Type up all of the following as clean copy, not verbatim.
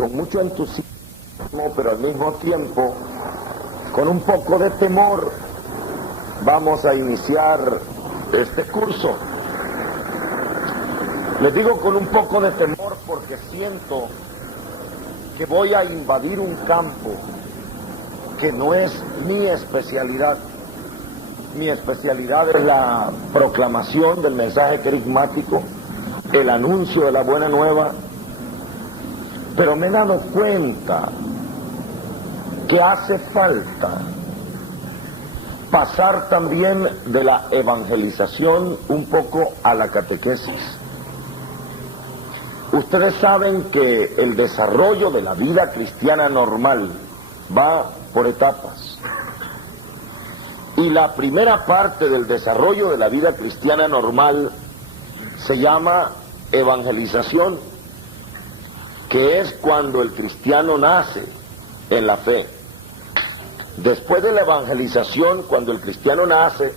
con mucho entusiasmo, pero al mismo tiempo con un poco de temor, vamos a iniciar este curso. Les digo con un poco de temor porque siento que voy a invadir un campo que no es mi especialidad. Mi especialidad es la proclamación del mensaje carismático, el anuncio de la buena nueva, pero me he dado cuenta que hace falta pasar también de la evangelización un poco a la catequesis. Ustedes saben que el desarrollo de la vida cristiana normal va por etapas. Y la primera parte del desarrollo de la vida cristiana normal se llama evangelización, que es cuando el cristiano nace en la fe. Después de la evangelización, cuando el cristiano nace,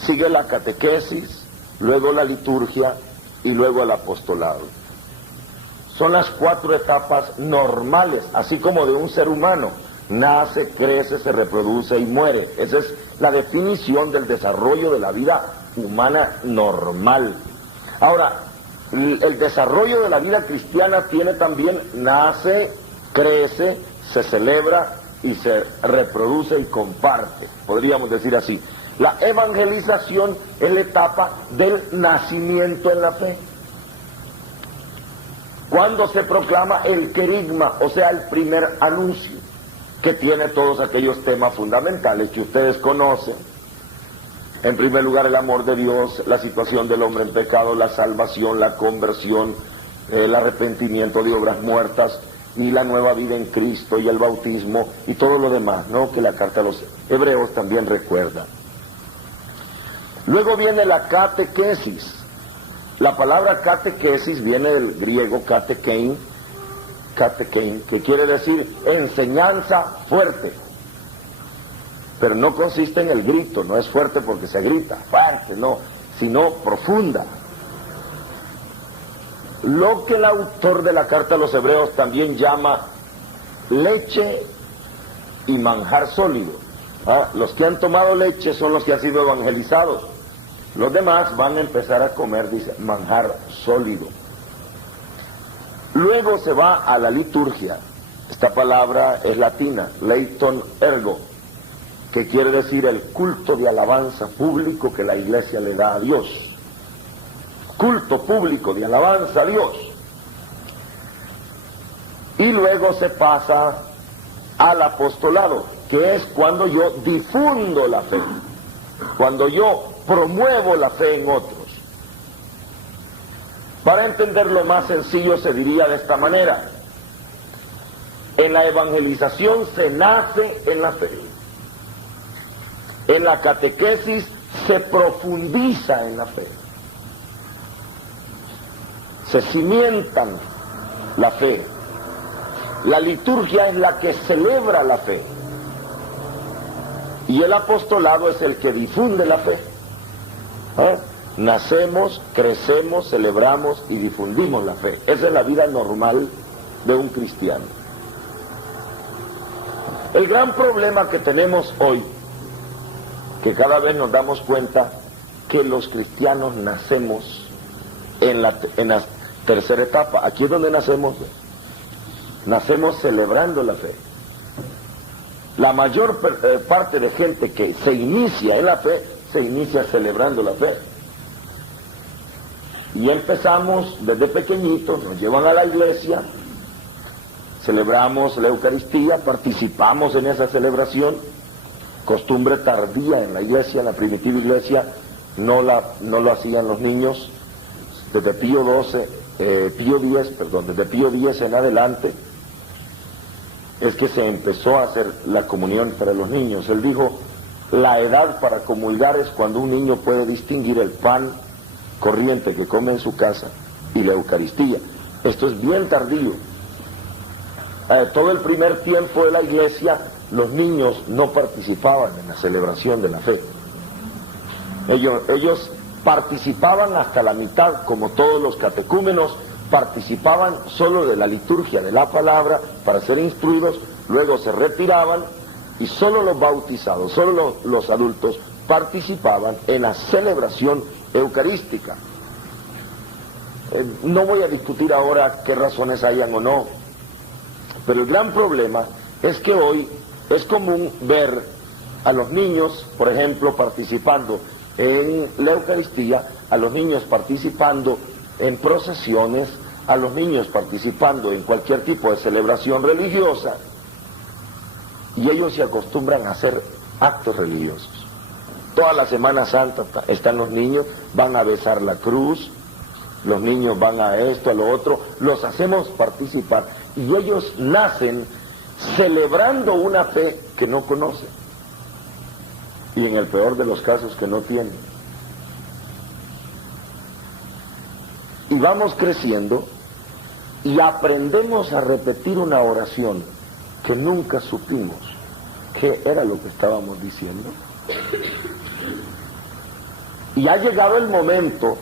sigue la catequesis, luego la liturgia y luego el apostolado. Son las 4 etapas normales, así como de un ser humano. Nace, crece, se reproduce y muere. Esa es la definición del desarrollo de la vida humana normal. Ahora, el desarrollo de la vida cristiana tiene también nace, crece, se celebra y se reproduce y comparte, podríamos decir así. La evangelización es la etapa del nacimiento en la fe, cuando se proclama el querigma, o sea, el primer anuncio, que tiene todos aquellos temas fundamentales que ustedes conocen. En primer lugar, el amor de Dios, la situación del hombre en pecado, la salvación, la conversión, el arrepentimiento de obras muertas y la nueva vida en Cristo y el bautismo y todo lo demás, ¿no?, que la carta a los hebreos también recuerda. Luego viene la catequesis. La palabra catequesis viene del griego katekein, que quiere decir enseñanza fuerte, pero no consiste en el grito, no es fuerte porque se grita, fuerte, no, sino profunda. Lo que el autor de la carta a los hebreos también llama leche y manjar sólido. Los que han tomado leche son los que han sido evangelizados, los demás van a empezar a comer, dice, manjar sólido. Luego se va a la liturgia. Esta palabra es latina, leiton ergo, que quiere decir el culto de alabanza público que la iglesia le da a Dios. Culto público de alabanza a Dios. Y luego se pasa al apostolado, que es cuando yo difundo la fe, cuando yo promuevo la fe en otros. Para entenderlo más sencillo se diría de esta manera: en la evangelización se nace en la fe, en la catequesis se profundiza en la fe, se cimientan la fe, la liturgia es la que celebra la fe y el apostolado es el que difunde la fe. Nacemos, crecemos, celebramos y difundimos la fe. Esa es la vida normal de un cristiano. El gran problema que tenemos hoy, que cada vez nos damos cuenta que los cristianos nacemos en la tercera etapa. Aquí es donde nacemos. Nacemos celebrando la fe. La mayor parte de gente que se inicia en la fe, se inicia celebrando la fe. Y empezamos desde pequeñitos, nos llevan a la iglesia, celebramos la Eucaristía, participamos en esa celebración, costumbre tardía en la iglesia, en la primitiva iglesia, no lo hacían los niños. Desde desde Pío X en adelante, es que se empezó a hacer la comunión para los niños. Él dijo, la edad para comulgar es cuando un niño puede distinguir el pan corriente que come en su casa y la Eucaristía. Esto es bien tardío. Todo el primer tiempo de la iglesia, los niños no participaban en la celebración de la fe. Ellos participaban hasta la mitad, como todos los catecúmenos, participaban solo de la liturgia de la palabra para ser instruidos, luego se retiraban y solo los bautizados, solo los adultos participaban en la celebración eucarística. No voy a discutir ahora qué razones hayan o no, pero el gran problema es que hoy es común ver a los niños, por ejemplo, participando en la Eucaristía, a los niños participando en procesiones, a los niños participando en cualquier tipo de celebración religiosa, y ellos se acostumbran a hacer actos religiosos. Toda la Semana Santa están los niños, van a besar la cruz, los niños van a esto, a lo otro, los hacemos participar, y ellos nacen celebrando una fe que no conocen, y en el peor de los casos que no tienen. Y vamos creciendo y aprendemos a repetir una oración que nunca supimos qué era lo que estábamos diciendo. Y ha llegado el momento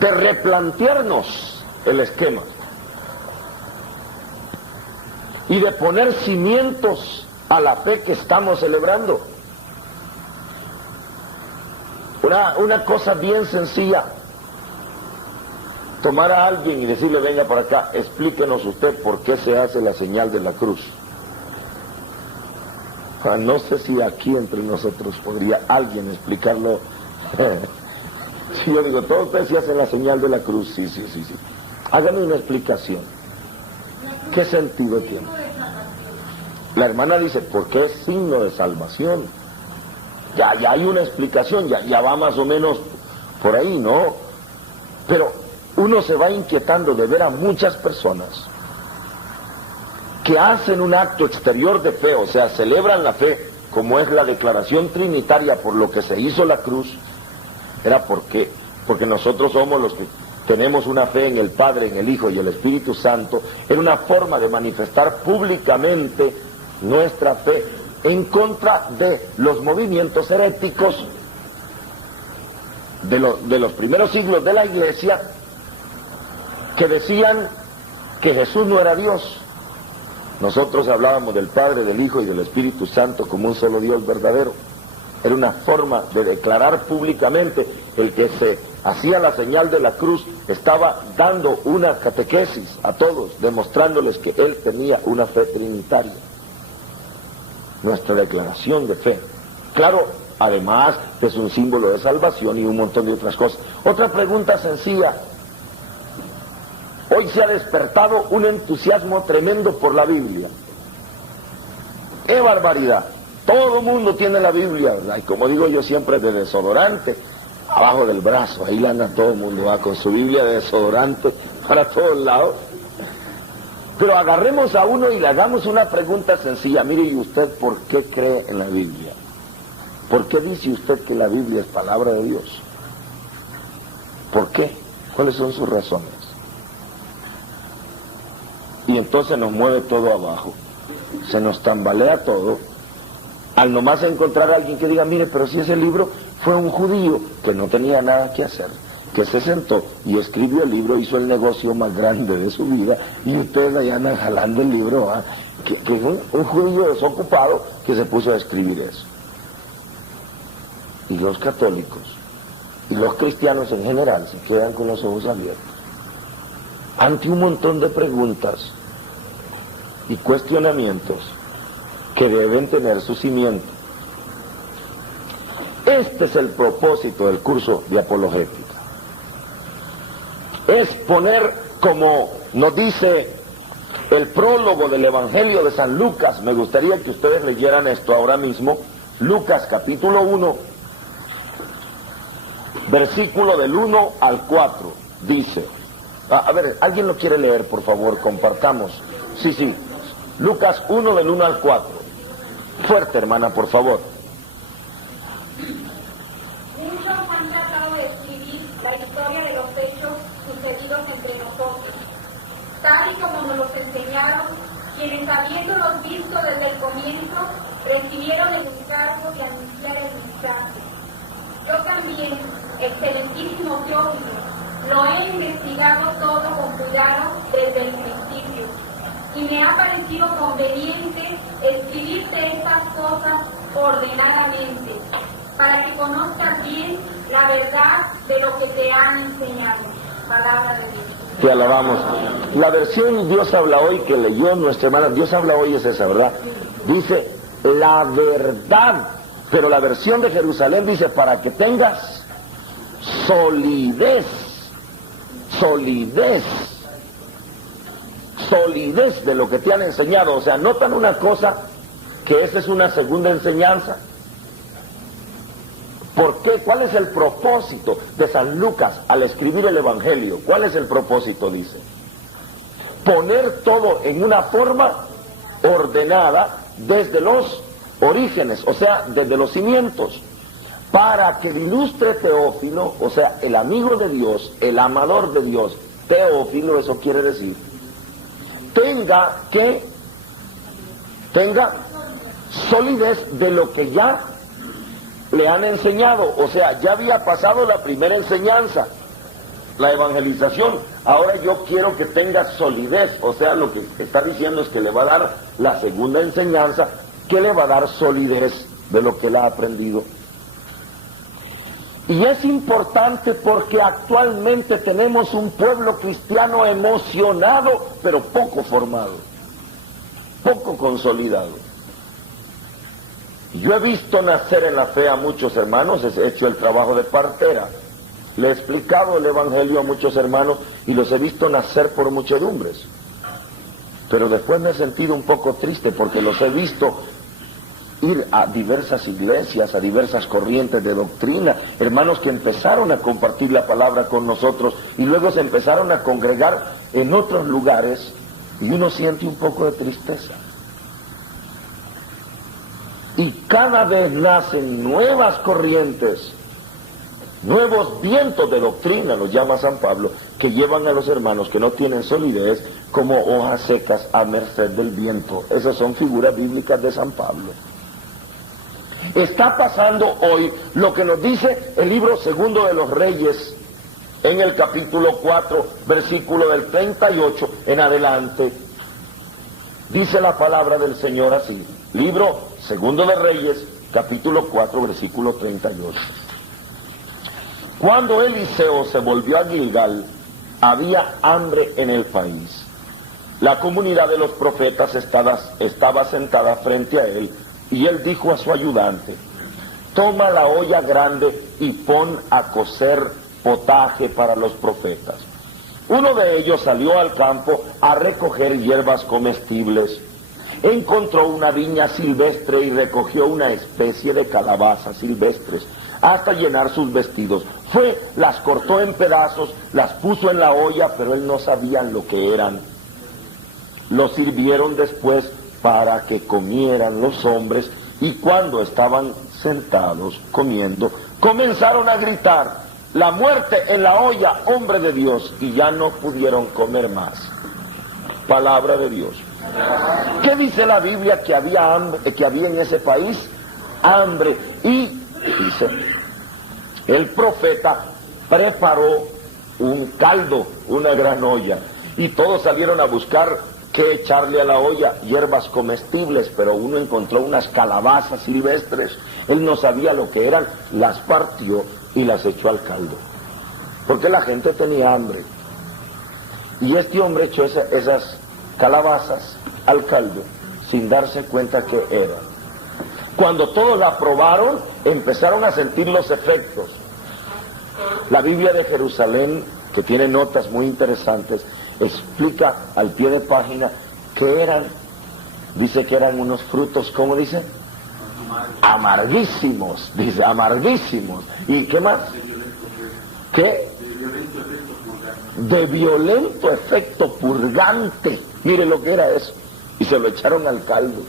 de replantearnos el esquema y de poner cimientos a la fe que estamos celebrando. Una cosa bien sencilla: tomar a alguien y decirle, venga para acá, explíquenos usted por qué se hace la señal de la cruz. No sé si aquí entre nosotros podría alguien explicarlo. Si yo digo, todos ustedes se hacen la señal de la cruz, sí. Háganme una explicación. ¿Qué sentido tiene? La hermana dice, porque es signo de salvación. Ya hay una explicación, ya va más o menos por ahí, ¿no? Pero uno se va inquietando de ver a muchas personas que hacen un acto exterior de fe, o sea, celebran la fe, como es la declaración trinitaria por lo que se hizo la cruz. Era porque nosotros somos los que tenemos una fe en el Padre, en el Hijo y el Espíritu Santo. Era una forma de manifestar públicamente nuestra fe en contra de los movimientos heréticos de los primeros siglos de la Iglesia, que decían que Jesús no era Dios. Nosotros hablábamos del Padre, del Hijo y del Espíritu Santo como un solo Dios verdadero. Era una forma de declarar públicamente. El que se hacía la señal de la cruz estaba dando una catequesis a todos, demostrándoles que él tenía una fe trinitaria. Nuestra declaración de fe. Claro, además es un símbolo de salvación y un montón de otras cosas. Otra pregunta sencilla. Hoy se ha despertado un entusiasmo tremendo por la Biblia. ¡Qué barbaridad! Todo el mundo tiene la Biblia, ¿verdad? Y como digo yo siempre, de desodorante, abajo del brazo, ahí la anda todo el mundo, va con su Biblia de desodorante para todos lados. Pero agarremos a uno y le hagamos una pregunta sencilla. Mire, ¿y usted por qué cree en la Biblia? ¿Por qué dice usted que la Biblia es palabra de Dios? ¿Por qué? ¿Cuáles son sus razones? Y entonces nos mueve todo abajo, se nos tambalea todo, al nomás encontrar a alguien que diga, mire, pero si ese libro fue un judío que no tenía nada que hacer, que se sentó y escribió el libro, hizo el negocio más grande de su vida, y ustedes allá andan jalando el libro, que es un judío desocupado que se puso a escribir eso. Y los católicos y los cristianos en general se quedan con los ojos abiertos ante un montón de preguntas y cuestionamientos que deben tener su cimiento. Este es el propósito del curso de apologética. Es poner, como nos dice el prólogo del Evangelio de San Lucas, me gustaría que ustedes leyeran esto ahora mismo, Lucas capítulo 1, versículo del 1 al 4, dice, a ver, ¿alguien lo quiere leer, por favor? Compartamos. Sí, Lucas 1 del 1 al 4. Fuerte, hermana, por favor. Juan tratado de escribir la historia de los hechos sucedidos entre nosotros, tal y como nos los enseñaron, quienes habiéndolos visto desde el comienzo, recibieron el encargo de anunciar el mensaje. Yo también, excelentísimo Teófilo, Lo he investigado todo con cuidado desde el principio, y me ha parecido conveniente escribirte estas cosas ordenadamente, para que conozcas bien la verdad de lo que te han enseñado. Palabra de Dios. Te alabamos. La versión Dios habla hoy que leyó nuestra hermana, Dios habla hoy es esa, ¿verdad? Dice la verdad, pero la versión de Jerusalén dice para que tengas solidez de lo que te han enseñado. O sea, notan una cosa, que esa es una segunda enseñanza. ¿Por qué? ¿Cuál es el propósito de San Lucas al escribir el Evangelio? ¿Cuál es el propósito? Dice, poner todo en una forma ordenada desde los orígenes, o sea, desde los cimientos, para que el ilustre Teófilo, o sea, el amigo de Dios, el amador de Dios, Teófilo, eso quiere decir, tenga solidez de lo que ya le han enseñado. O sea, ya había pasado la primera enseñanza, la evangelización. Ahora yo quiero que tenga solidez. O sea, lo que está diciendo es que le va a dar la segunda enseñanza, que le va a dar solidez de lo que él ha aprendido. Y es importante porque actualmente tenemos un pueblo cristiano emocionado, pero poco formado, poco consolidado. Yo he visto nacer en la fe a muchos hermanos, he hecho el trabajo de partera, le he explicado el Evangelio a muchos hermanos y los he visto nacer por muchedumbres. Pero después me he sentido un poco triste porque los he visto ir a diversas iglesias, a diversas corrientes de doctrina, hermanos que empezaron a compartir la palabra con nosotros y luego se empezaron a congregar en otros lugares y uno siente un poco de tristeza. Y cada vez nacen nuevas corrientes, nuevos vientos de doctrina, lo llama San Pablo, que llevan a los hermanos que no tienen solidez como hojas secas a merced del viento. Esas son figuras bíblicas de San Pablo. Está pasando hoy lo que nos dice el libro segundo de los Reyes, en el capítulo 4, versículo del 38 en adelante. Dice la palabra del Señor así, libro segundo de Reyes, capítulo 4, versículo 38. Cuando Eliseo se volvió a Gilgal, había hambre en el país. La comunidad de los profetas estaba sentada frente a él, y él dijo a su ayudante, toma la olla grande y pon a cocer potaje para los profetas. Uno de ellos salió al campo a recoger hierbas comestibles. Encontró una viña silvestre y recogió una especie de calabazas silvestres hasta llenar sus vestidos. Fue, las cortó en pedazos, las puso en la olla, pero él no sabía lo que eran. Lo sirvieron después para que comieran los hombres, y cuando estaban sentados comiendo, comenzaron a gritar, la muerte en la olla, hombre de Dios, y ya no pudieron comer más. Palabra de Dios. ¿Qué dice la Biblia que había en ese país? Hambre. Y dice, el profeta preparó un caldo, una gran olla, y todos salieron a buscar qué echarle a la olla, hierbas comestibles, pero uno encontró unas calabazas silvestres. Él no sabía lo que eran, las partió y las echó al caldo, porque la gente tenía hambre. Y este hombre echó esas calabazas al caldo sin darse cuenta que eran. Cuando todos la probaron, empezaron a sentir los efectos. La Biblia de Jerusalén, que tiene notas muy interesantes, explica al pie de página que eran, dice que eran unos frutos, ¿cómo dice? Amarguísimos, dice, amarguísimos. ¿Y qué más? ¿Qué? De violento efecto purgante. Mire lo que era eso. Y se lo echaron al caldo.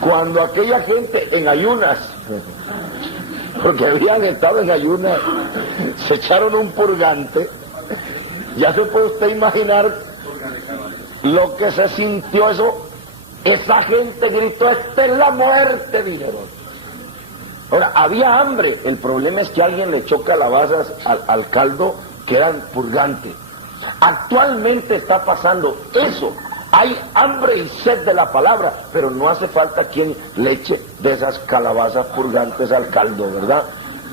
Cuando aquella gente en ayunas, porque habían estado en ayunas, se echaron un purgante, ya se puede usted imaginar lo que se sintió eso. Esa gente gritó, esta es la muerte, dijeron. Ahora, había hambre. El problema es que alguien le echó calabazas al caldo que eran purgantes. Actualmente está pasando eso. Hay hambre y sed de la palabra, pero no hace falta quien le eche de esas calabazas purgantes al caldo, ¿verdad?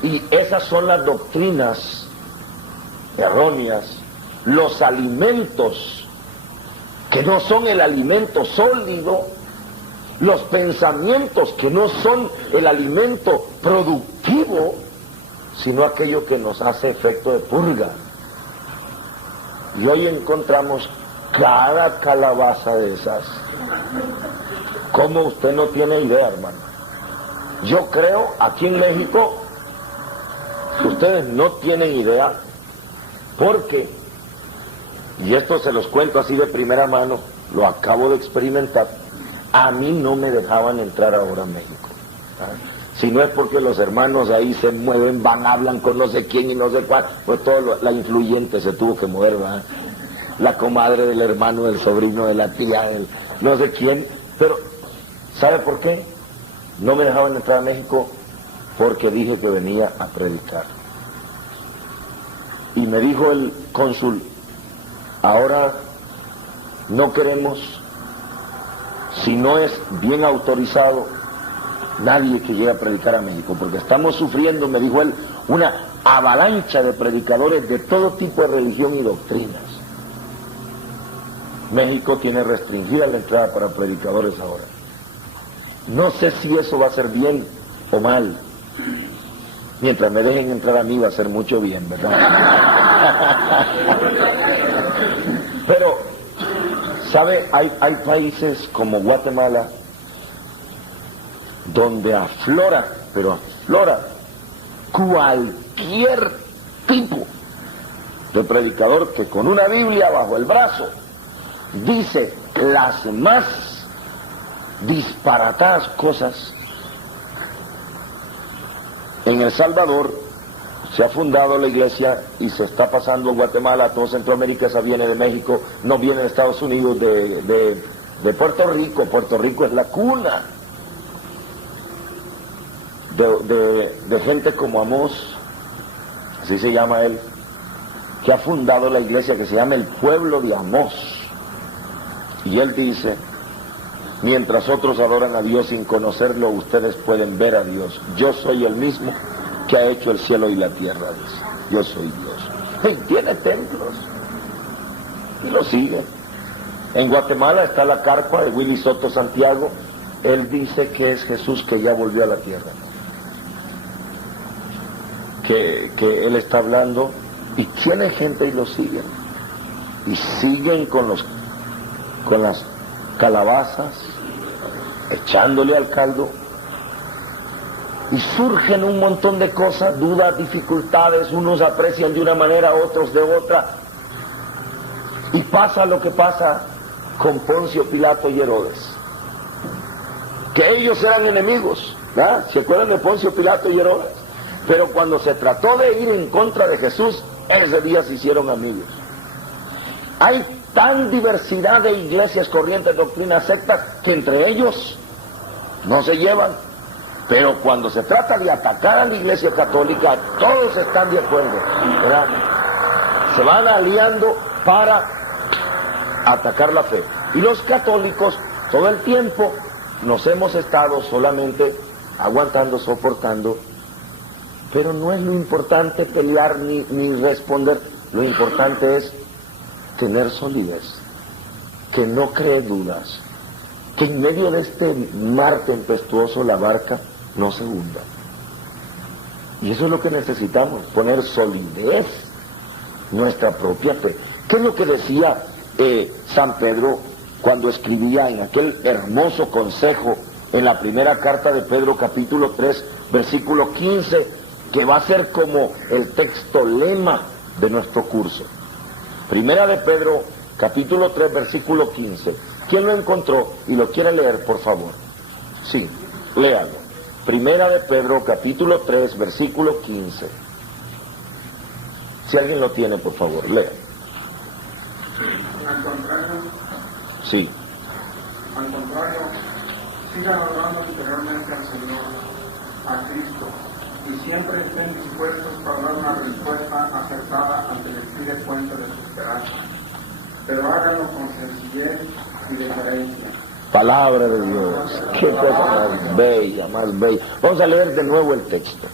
Y esas son las doctrinas erróneas, los alimentos que no son el alimento sólido, los pensamientos que no son el alimento productivo, sino aquello que nos hace efecto de purga. Y hoy encontramos cada calabaza de esas. Como usted no tiene idea, hermano. Yo creo, aquí en México, ustedes no tienen idea, porque, y esto se los cuento así de primera mano, lo acabo de experimentar, a mí no me dejaban entrar ahora a México. Si no es porque los hermanos ahí se mueven, van, hablan con no sé quién y no sé cuál, pues todo la influyente se tuvo que mover, ¿verdad? La comadre del hermano, del sobrino, de la tía, del no sé quién. Pero, ¿sabe por qué? No me dejaban entrar a México porque dije que venía a predicar. Y me dijo el cónsul, ahora no queremos, si no es bien autorizado, nadie que llegue a predicar a México, porque estamos sufriendo, me dijo él, una avalancha de predicadores de todo tipo de religión y doctrinas. México tiene restringida la entrada para predicadores ahora. No sé si eso va a ser bien o mal. Mientras me dejen entrar a mí va a ser mucho bien, ¿verdad? Pero, ¿sabe? Hay países como Guatemala donde aflora, pero aflora cualquier tipo de predicador que con una Biblia bajo el brazo dice las más disparatadas cosas. En El Salvador se ha fundado la iglesia y se está pasando en Guatemala, todo Centroamérica, esa viene de México, no viene de Estados Unidos, de Puerto Rico. Puerto Rico es la cuna de gente como Amós, así se llama él, que ha fundado la iglesia que se llama el pueblo de Amós. Y él dice, mientras otros adoran a Dios sin conocerlo, ustedes pueden ver a Dios. Yo soy el mismo que ha hecho el cielo y la tierra, dice. Yo soy Dios. Él tiene templos y lo sigue. En Guatemala está la carpa de Willy Soto Santiago. Él dice que es Jesús que ya volvió a la tierra, que él está hablando, y tiene gente y lo siguen, y siguen con las calabazas, echándole al caldo, y surgen un montón de cosas, dudas, dificultades, unos aprecian de una manera, otros de otra, y pasa lo que pasa con Poncio Pilato y Herodes, que ellos eran enemigos, ¿verdad? ¿Se acuerdan de Poncio Pilato y Herodes? Pero cuando se trató de ir en contra de Jesús, ese día se hicieron amigos. Hay tan diversidad de iglesias, corrientes, doctrinas, sectas, que entre ellos no se llevan. Pero cuando se trata de atacar a la iglesia católica, todos están de acuerdo, ¿verdad? Se van aliando para atacar la fe. Y los católicos, todo el tiempo, nos hemos estado solamente aguantando, soportando. Pero no es lo importante pelear ni responder. Lo importante es tener solidez, que no cree dudas, que en medio de este mar tempestuoso la barca no se hunda. Y eso es lo que necesitamos, poner solidez, nuestra propia fe. ¿Qué es lo que decía San Pedro cuando escribía en aquel hermoso consejo en la primera carta de Pedro, capítulo 3, versículo 15, que va a ser como el texto lema de nuestro curso? Primera de Pedro, capítulo 3, versículo 15. ¿Quién lo encontró y lo quiere leer, por favor? Sí, léalo. Primera de Pedro, capítulo 3, versículo 15. Si alguien lo tiene, por favor, lea. Al contrario, sí. Al contrario, sigan adorando superiormente al Señor, a Cristo, y siempre estén dispuestos para dar una respuesta acertada ante el estilo fuente de su esperanza, pero háganlo con sencillez y deferencia. Palabra de Dios, qué cosa más bella, más bella. Vamos a leer de nuevo el texto.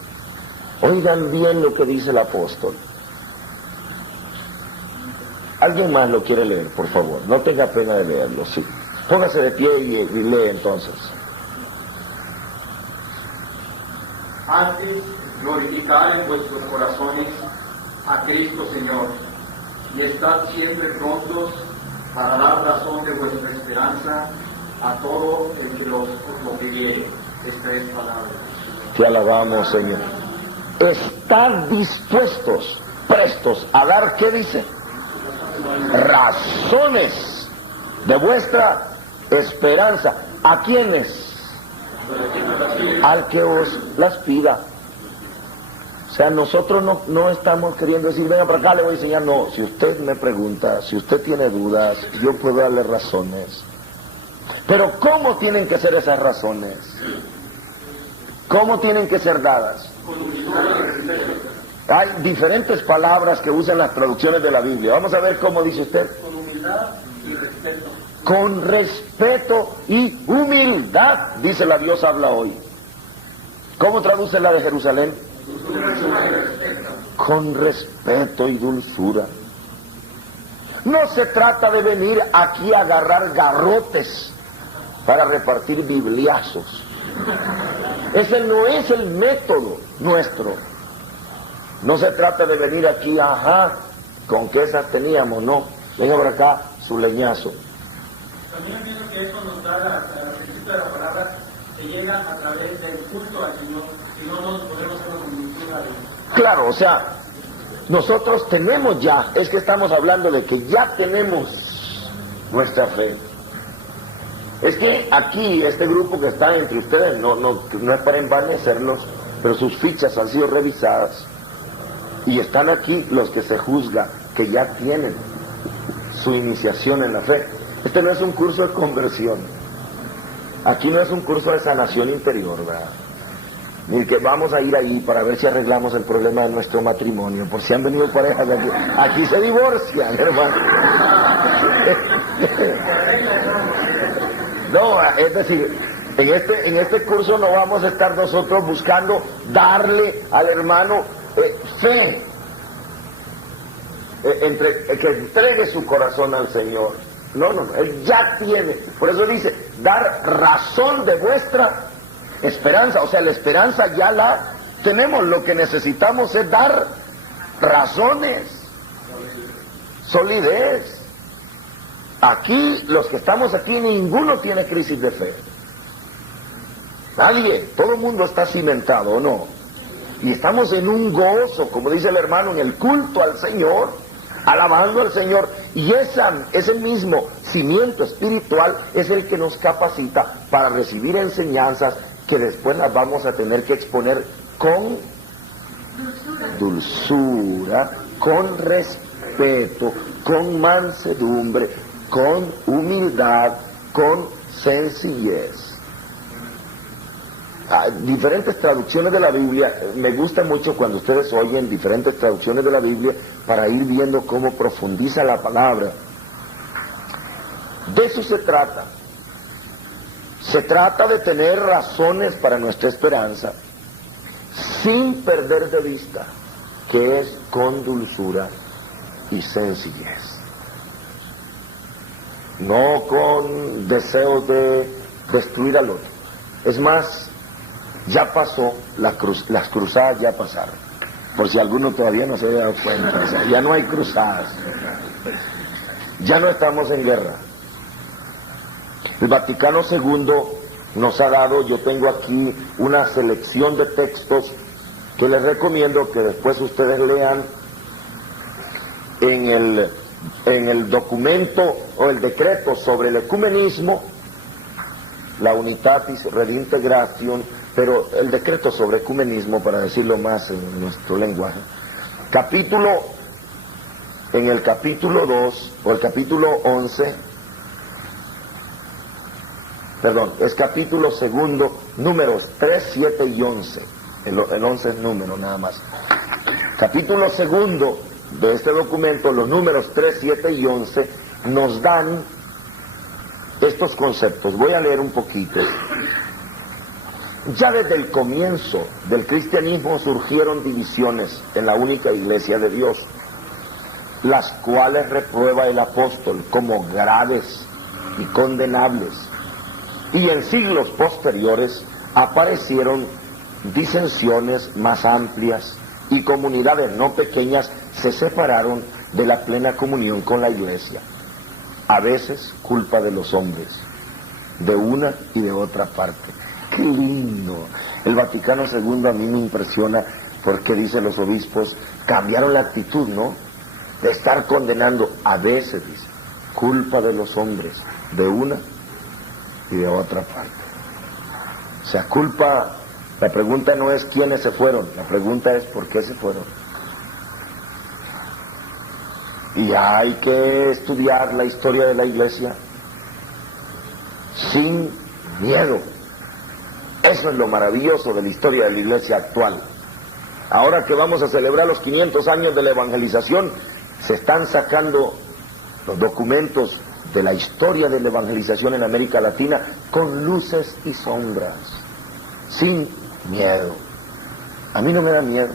Oigan bien lo que dice el apóstol. ¿Alguien más lo quiere leer, por favor? No tenga pena de leerlo, sí. Póngase de pie y lee entonces. Antes, glorificad en vuestros corazones a Cristo Señor, y estad siempre prontos para dar razón de vuestra esperanza a todo el que lo pidiere. Esta es palabra. Te alabamos, Señor. Estad dispuestos, prestos a dar, ¿qué dice? Razones de vuestra esperanza. ¿A quiénes? Al que os las pida. O sea, nosotros no estamos queriendo decir, venga para acá, le voy a enseñar. No, si usted me pregunta, si usted tiene dudas, yo puedo darle razones. Pero ¿cómo tienen que ser esas razones? ¿Cómo tienen que ser dadas? Hay diferentes palabras que usan las traducciones de la Biblia. Vamos a ver cómo dice usted. Con humildad y respeto. Con respeto y humildad, dice la Dios habla hoy. ¿Cómo traduce la de Jerusalén? Con respeto y dulzura. No se trata de venir aquí a agarrar garrotes para repartir bibliazos. Ese no es el método nuestro. No se trata de venir aquí, con que esas teníamos, no. Venga por acá, su leñazo. También pienso que eso nos da la principio de la palabra que llega a través del culto al Señor, y no nos podemos hacer una cultura de... Claro, o sea, nosotros tenemos ya, es que estamos hablando de que ya tenemos nuestra fe. Es que aquí, este grupo que está entre ustedes, no es para envanecerlos, pero sus fichas han sido revisadas. Y están aquí los que se juzga, que ya tienen su iniciación en la fe. Este no es un curso de conversión. Aquí no es un curso de sanación interior, ¿verdad? Ni que vamos a ir ahí para ver si arreglamos el problema de nuestro matrimonio. Por si han venido parejas de aquí. Aquí se divorcian, hermano. No, es decir, en este curso no vamos a estar nosotros buscando darle al hermano fe, que entregue su corazón al Señor. No, él ya tiene. Por eso dice, dar razón de vuestra esperanza. O sea, la esperanza ya la tenemos. Lo que necesitamos es dar razones, solidez. Aquí, los que estamos aquí, ninguno tiene crisis de fe. Nadie. Todo el mundo está cimentado, ¿o no? Y estamos en un gozo, como dice el hermano, en el culto al Señor, alabando al Señor. Y ese mismo cimiento espiritual es el que nos capacita para recibir enseñanzas que después las vamos a tener que exponer con dulzura, con respeto, con mansedumbre, con humildad, con sencillez. Diferentes traducciones de la Biblia, me gusta mucho cuando ustedes oyen diferentes traducciones de la Biblia para ir viendo cómo profundiza la palabra. De eso se trata. Se trata de tener razones para nuestra esperanza sin perder de vista que es con dulzura y sencillez. No con deseos de destruir al otro. Es más, ya pasó, las cruzadas ya pasaron. Por si alguno todavía no se había dado cuenta, o sea, ya no hay cruzadas. Ya no estamos en guerra. El Vaticano II nos ha dado, yo tengo aquí una selección de textos que les recomiendo que después ustedes lean en el documento o el decreto sobre el ecumenismo, la Unitatis Redintegration, pero el decreto sobre ecumenismo, para decirlo más en nuestro lenguaje, en el capítulo 2 o el capítulo 11, perdón, es capítulo segundo, números 3, 7 y 11. el 11 es número nada más. Capítulo segundo de este documento, los números 3, 7 y 11, nos dan estos conceptos. Voy a leer un poquito. Ya desde el comienzo del cristianismo surgieron divisiones en la única iglesia de Dios, las cuales reprueba el apóstol como graves y condenables. Y en siglos posteriores aparecieron disensiones más amplias y comunidades no pequeñas se separaron de la plena comunión con la iglesia. A veces culpa de los hombres, de una y de otra parte. ¡Qué lindo! El Vaticano II a mí me impresiona porque, dicen los obispos, cambiaron la actitud, ¿no? De estar condenando, a veces, dice, culpa de los hombres, de una y de otra parte. O sea, culpa, la pregunta no es quiénes se fueron, la pregunta es por qué se fueron. Y hay que estudiar la historia de la iglesia sin miedo. Eso es lo maravilloso de la historia de la iglesia actual. Ahora que vamos a celebrar los 500 años de la evangelización, se están sacando los documentos de la historia de la evangelización en América Latina con luces y sombras, sin miedo. A mí no me da miedo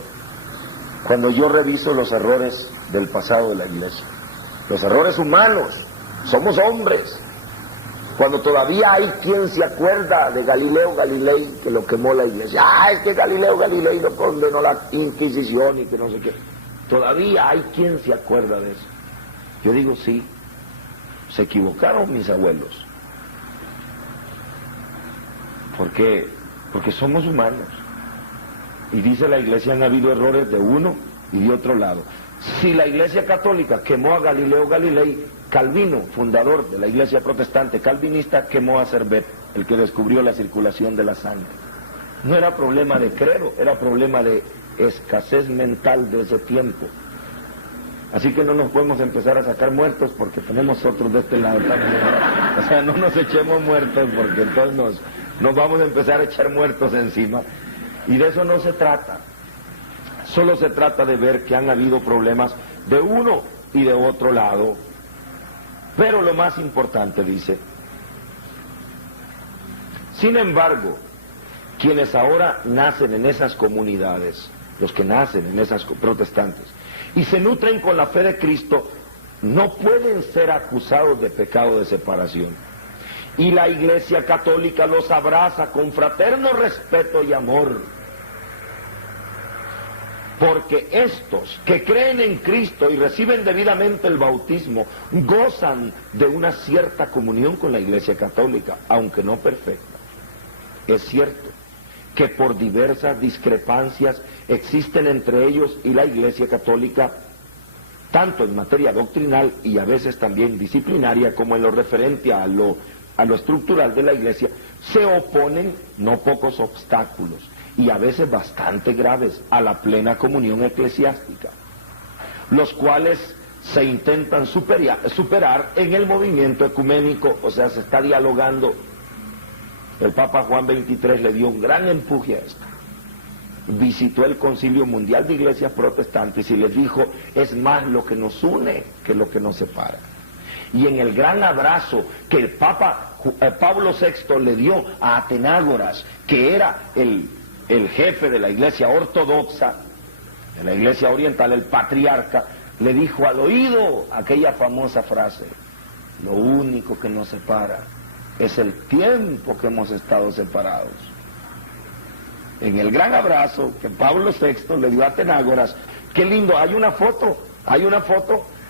cuando yo reviso los errores del pasado de la iglesia, los errores humanos. Somos hombres. Cuando todavía hay quien se acuerda de Galileo Galilei, que lo quemó la iglesia. Es que Galileo Galilei lo condenó la Inquisición y que no sé qué. Todavía hay quien se acuerda de eso. Yo digo, sí, se equivocaron mis abuelos. Porque somos humanos. Y dice la iglesia, han habido errores de uno y de otro lado. Si la iglesia católica quemó a Galileo Galilei, Calvino, fundador de la iglesia protestante calvinista, quemó a Servet, el que descubrió la circulación de la sangre. No era problema de credo, era problema de escasez mental de ese tiempo. Así que no nos podemos empezar a sacar muertos porque tenemos otros de este lado también. O sea, no nos echemos muertos porque entonces nos vamos a empezar a echar muertos encima. Y de eso no se trata. Solo se trata de ver que han habido problemas de uno y de otro lado. Pero lo más importante, dice, sin embargo, quienes ahora nacen en esas comunidades, los que nacen en esas protestantes, y se nutren con la fe de Cristo, no pueden ser acusados de pecado de separación. Y la Iglesia Católica los abraza con fraterno respeto y amor. Porque estos que creen en Cristo y reciben debidamente el bautismo, gozan de una cierta comunión con la Iglesia Católica, aunque no perfecta. Es cierto que por diversas discrepancias existen entre ellos y la Iglesia Católica, tanto en materia doctrinal y a veces también disciplinaria, como en lo referente a lo estructural de la Iglesia, se oponen no pocos obstáculos, y a veces bastante graves, a la plena comunión eclesiástica, los cuales se intentan superar en el movimiento ecuménico, o sea, se está dialogando. El Papa Juan XXIII le dio un gran empuje a esto. Visitó el Concilio Mundial de Iglesias Protestantes y les dijo, es más lo que nos une que lo que nos separa. Y en el gran abrazo que el Papa Pablo VI le dio a Atenágoras, que era el jefe de la iglesia ortodoxa, de la iglesia oriental, el patriarca, le dijo al oído aquella famosa frase, lo único que nos separa es el tiempo que hemos estado separados. En el gran abrazo que Pablo VI le dio a Atenágoras, qué lindo, hay una foto,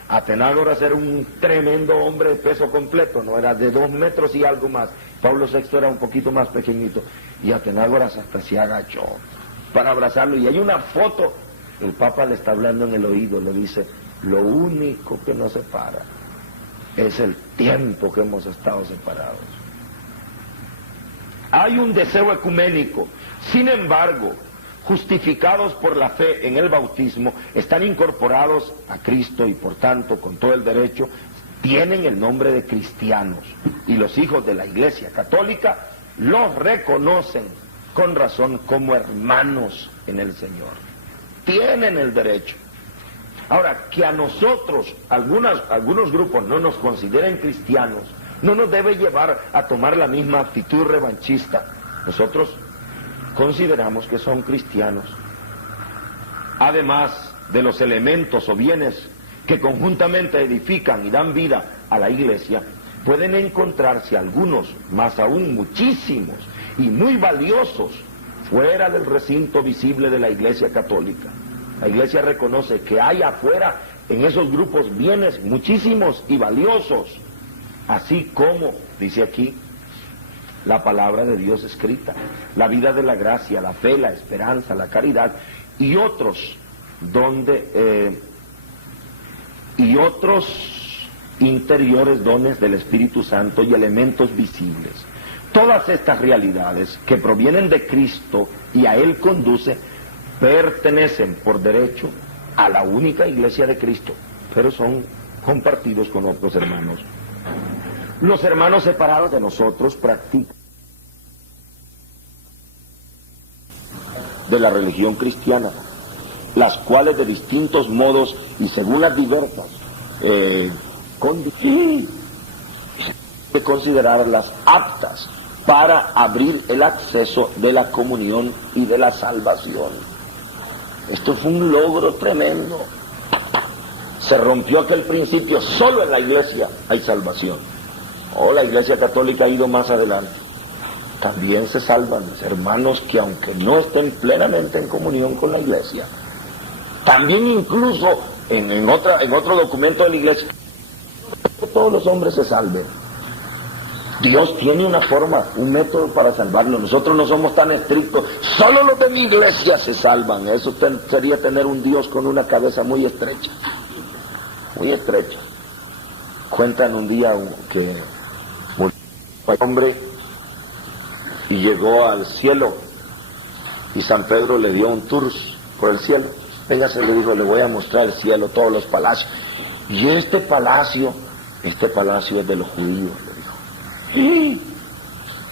Atenágoras era un tremendo hombre de peso completo, no era de 2 metros y algo más. Pablo VI era un poquito más pequeñito y Atenágoras hasta se agachó para abrazarlo. Y hay una foto, el Papa le está hablando en el oído, le dice, lo único que nos separa es el tiempo que hemos estado separados. Hay un deseo ecuménico, sin embargo, justificados por la fe en el bautismo, están incorporados a Cristo y por tanto, con todo el derecho, tienen el nombre de cristianos. Y los hijos de la Iglesia Católica los reconocen con razón como hermanos en el Señor. Tienen el derecho. Ahora, que a nosotros, algunos grupos no nos consideren cristianos, no nos debe llevar a tomar la misma actitud revanchista. Nosotros consideramos que son cristianos. Además de los elementos o bienes que conjuntamente edifican y dan vida a la iglesia, pueden encontrarse algunos, más aún muchísimos y muy valiosos, fuera del recinto visible de la Iglesia católica. La Iglesia reconoce que hay afuera en esos grupos bienes muchísimos y valiosos, así como, dice aquí, la palabra de Dios escrita, la vida de la gracia, la fe, la esperanza, la caridad y otros interiores dones del Espíritu Santo y elementos visibles. Todas estas realidades que provienen de Cristo y a Él conduce, pertenecen por derecho a la única Iglesia de Cristo, pero son compartidos con otros hermanos. Los hermanos separados de nosotros practican de la religión cristiana, las cuales de distintos modos y según las diversas condiciones de considerarlas aptas para abrir el acceso de la comunión y de la salvación. Esto fue un logro tremendo. Se rompió aquel principio, solo en la iglesia hay salvación. La Iglesia Católica ha ido más adelante. También se salvan hermanos que aunque no estén plenamente en comunión con la iglesia, también incluso en otro documento de la iglesia, que todos los hombres se salven. Dios tiene una forma, un método para salvarlos. Nosotros no somos tan estrictos. Solo los de mi iglesia se salvan. Eso sería tener un Dios con una cabeza muy estrecha. Muy estrecha. Cuentan un día que murió un hombre y llegó al cielo y San Pedro le dio un tour por el cielo. Véngase, le dijo, le voy a mostrar el cielo, todos los palacios. Y este palacio es de los judíos, le dijo. ¿Y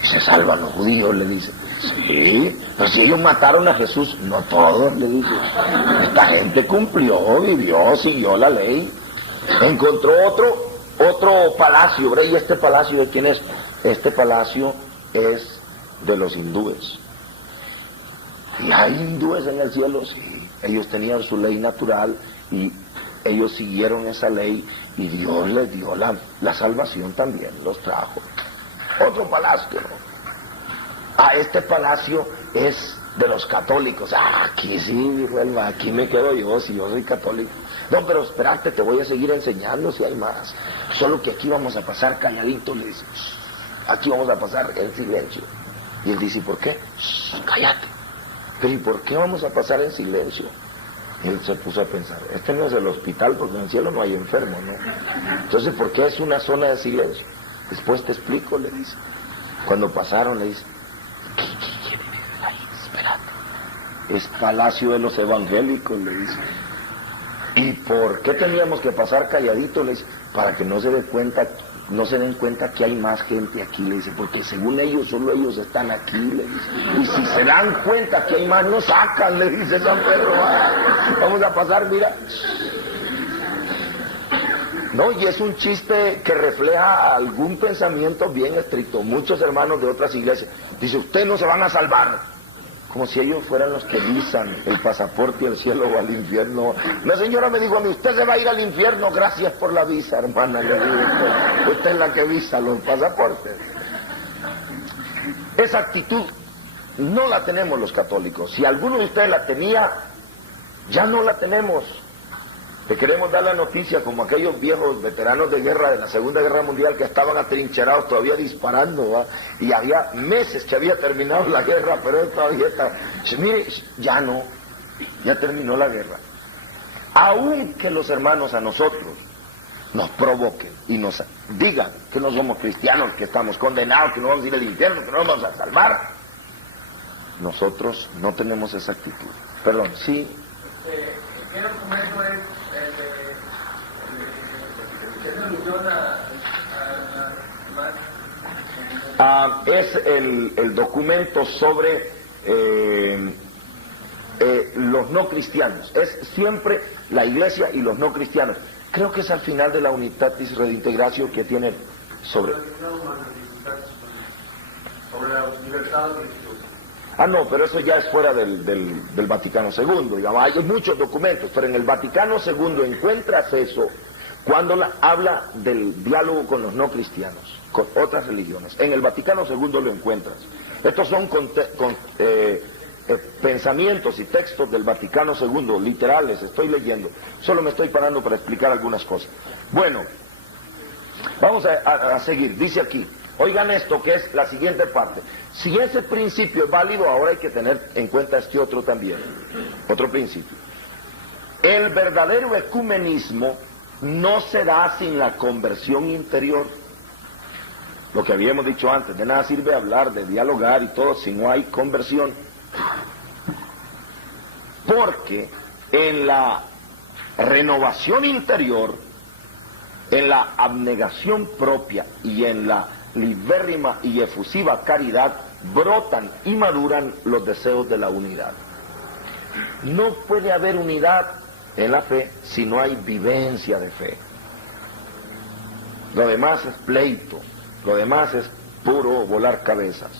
se salvan los judíos?, le dice. Sí, pero si ellos mataron a Jesús, no todos, le dice. Esta gente cumplió, vivió, siguió la ley. Encontró otro palacio, ¿verdad? ¿Y este palacio de quién es? Este palacio es de los hindúes. ¿Y hay hindúes en el cielo? Sí. Ellos tenían su ley natural y ellos siguieron esa ley y Dios les dio la salvación también, los trajo. Otro palacio. Este palacio es de los católicos. Aquí sí, dijo él, aquí me quedo yo, si yo soy católico. No, pero espérate, te voy a seguir enseñando si hay más. Solo que aquí vamos a pasar calladito, le dice. Aquí vamos a pasar en silencio. Y él dice, ¿por qué? Cállate. Pero ¿y por qué vamos a pasar en silencio? Y él se puso a pensar, este no es el hospital porque en el cielo no hay enfermos, ¿no? Entonces, ¿por qué es una zona de silencio? Después te explico, le dice. Cuando pasaron, le dice, ¿qué quiere ver ahí? Espérate. Es palacio de los evangélicos, le dice. ¿Y por qué teníamos que pasar calladito? Le dice, para que no se den cuenta que hay más gente aquí, le dice, porque según ellos, solo ellos están aquí, le dice. Y si se dan cuenta que hay más, no sacan, le dice San Pedro. Vamos a pasar, mira. No, y es un chiste que refleja algún pensamiento bien estricto. Muchos hermanos de otras iglesias dicen, ustedes no se van a salvar. Como si ellos fueran los que visan el pasaporte al cielo o al infierno. La señora me dijo a mí, usted se va a ir al infierno, gracias por la visa, hermana. Le digo, usted es la que visa los pasaportes. Esa actitud no la tenemos los católicos. Si alguno de ustedes la tenía, ya no la tenemos. Le queremos dar la noticia como aquellos viejos veteranos de guerra de la Segunda Guerra Mundial que estaban atrincherados todavía disparando, ¿va? Y había meses que había terminado la guerra, pero él todavía está. Mire, ya no, ya terminó la guerra. Aunque los hermanos a nosotros nos provoquen y nos digan que no somos cristianos, que estamos condenados, que no vamos a ir al infierno, que no vamos a salvar, nosotros no tenemos esa actitud. Perdón, sí. ¿Qué documento es es el documento sobre los no cristianos. Es siempre la iglesia y los no cristianos. Creo que es al final de la Unitatis Redintegratio que tiene sobre la libertad religiosa. Ah, no, pero eso ya es fuera del Vaticano II, digamos. Hay muchos documentos, pero en el Vaticano II encuentras eso cuando habla del diálogo con los no cristianos, con otras religiones. En el Vaticano II lo encuentras. Estos son pensamientos y textos del Vaticano II, literales, estoy leyendo. Solo me estoy parando para explicar algunas cosas. Bueno, vamos a seguir. Dice aquí, oigan esto, que es la siguiente parte. Si ese principio es válido, ahora hay que tener en cuenta este otro también, otro principio. El verdadero ecumenismo no se da sin la conversión interior. Lo que habíamos dicho antes, de nada sirve hablar, de dialogar y todo si no hay conversión. Porque en la renovación interior, en la abnegación propia y en la libérrima y efusiva caridad, brotan y maduran los deseos de la unidad. No puede haber unidad en la fe si no hay vivencia de fe. Lo demás es pleito, lo demás es puro volar cabezas.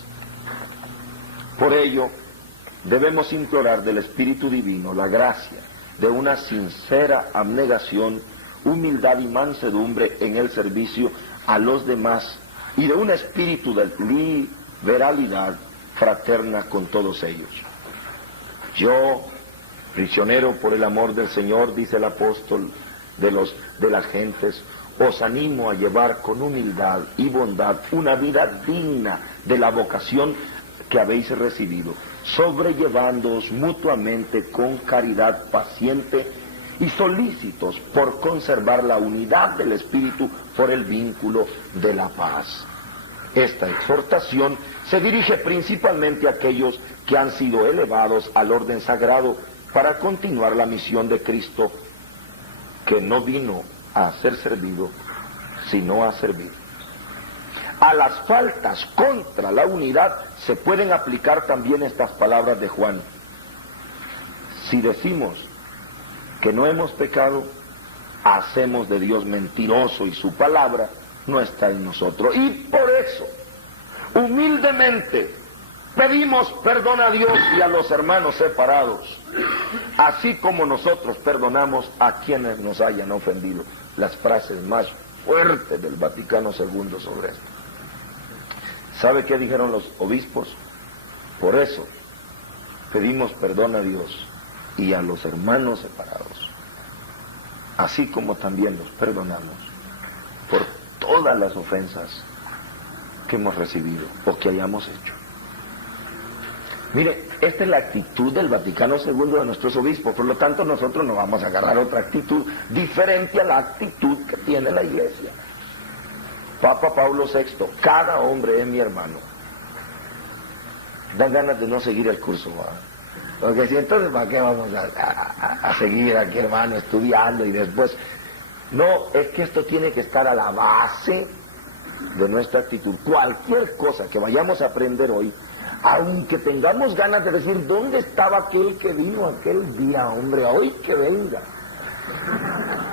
Por ello, debemos implorar del Espíritu Divino la gracia de una sincera abnegación, humildad y mansedumbre en el servicio a los demás y de un espíritu de liberalidad fraterna con todos ellos. Yo, prisionero por el amor del Señor, dice el apóstol de las gentes, os animo a llevar con humildad y bondad una vida digna de la vocación que habéis recibido, sobrellevándoos mutuamente con caridad paciente y solícitos por conservar la unidad del Espíritu por el vínculo de la paz. Esta exhortación se dirige principalmente a aquellos que han sido elevados al orden sagrado para continuar la misión de Cristo, que no vino a ser servido, sino a servir. A las faltas contra la unidad se pueden aplicar también estas palabras de Juan. Si decimos que no hemos pecado, hacemos de Dios mentiroso y su palabra no está en nosotros. Y por eso, humildemente, pedimos perdón a Dios y a los hermanos separados, así como nosotros perdonamos a quienes nos hayan ofendido. Las frases más fuertes del Vaticano II sobre esto. ¿Sabe qué dijeron los obispos? Por eso pedimos perdón a Dios y a los hermanos separados, así como también los perdonamos por todas las ofensas que hemos recibido o que hayamos hecho. Mire, esta es la actitud del Vaticano II de nuestros obispos, por lo tanto nosotros no vamos a agarrar otra actitud diferente a la actitud que tiene la Iglesia. Papa Pablo VI, cada hombre es mi hermano. Dan ganas de no seguir el curso, ¿verdad? Porque si entonces, ¿para qué vamos a seguir aquí, hermano, estudiando y después? No, es que esto tiene que estar a la base de nuestra actitud. Cualquier cosa que vayamos a aprender hoy, aunque tengamos ganas de decir, ¿dónde estaba aquel que vino aquel día, hombre? Hoy que venga.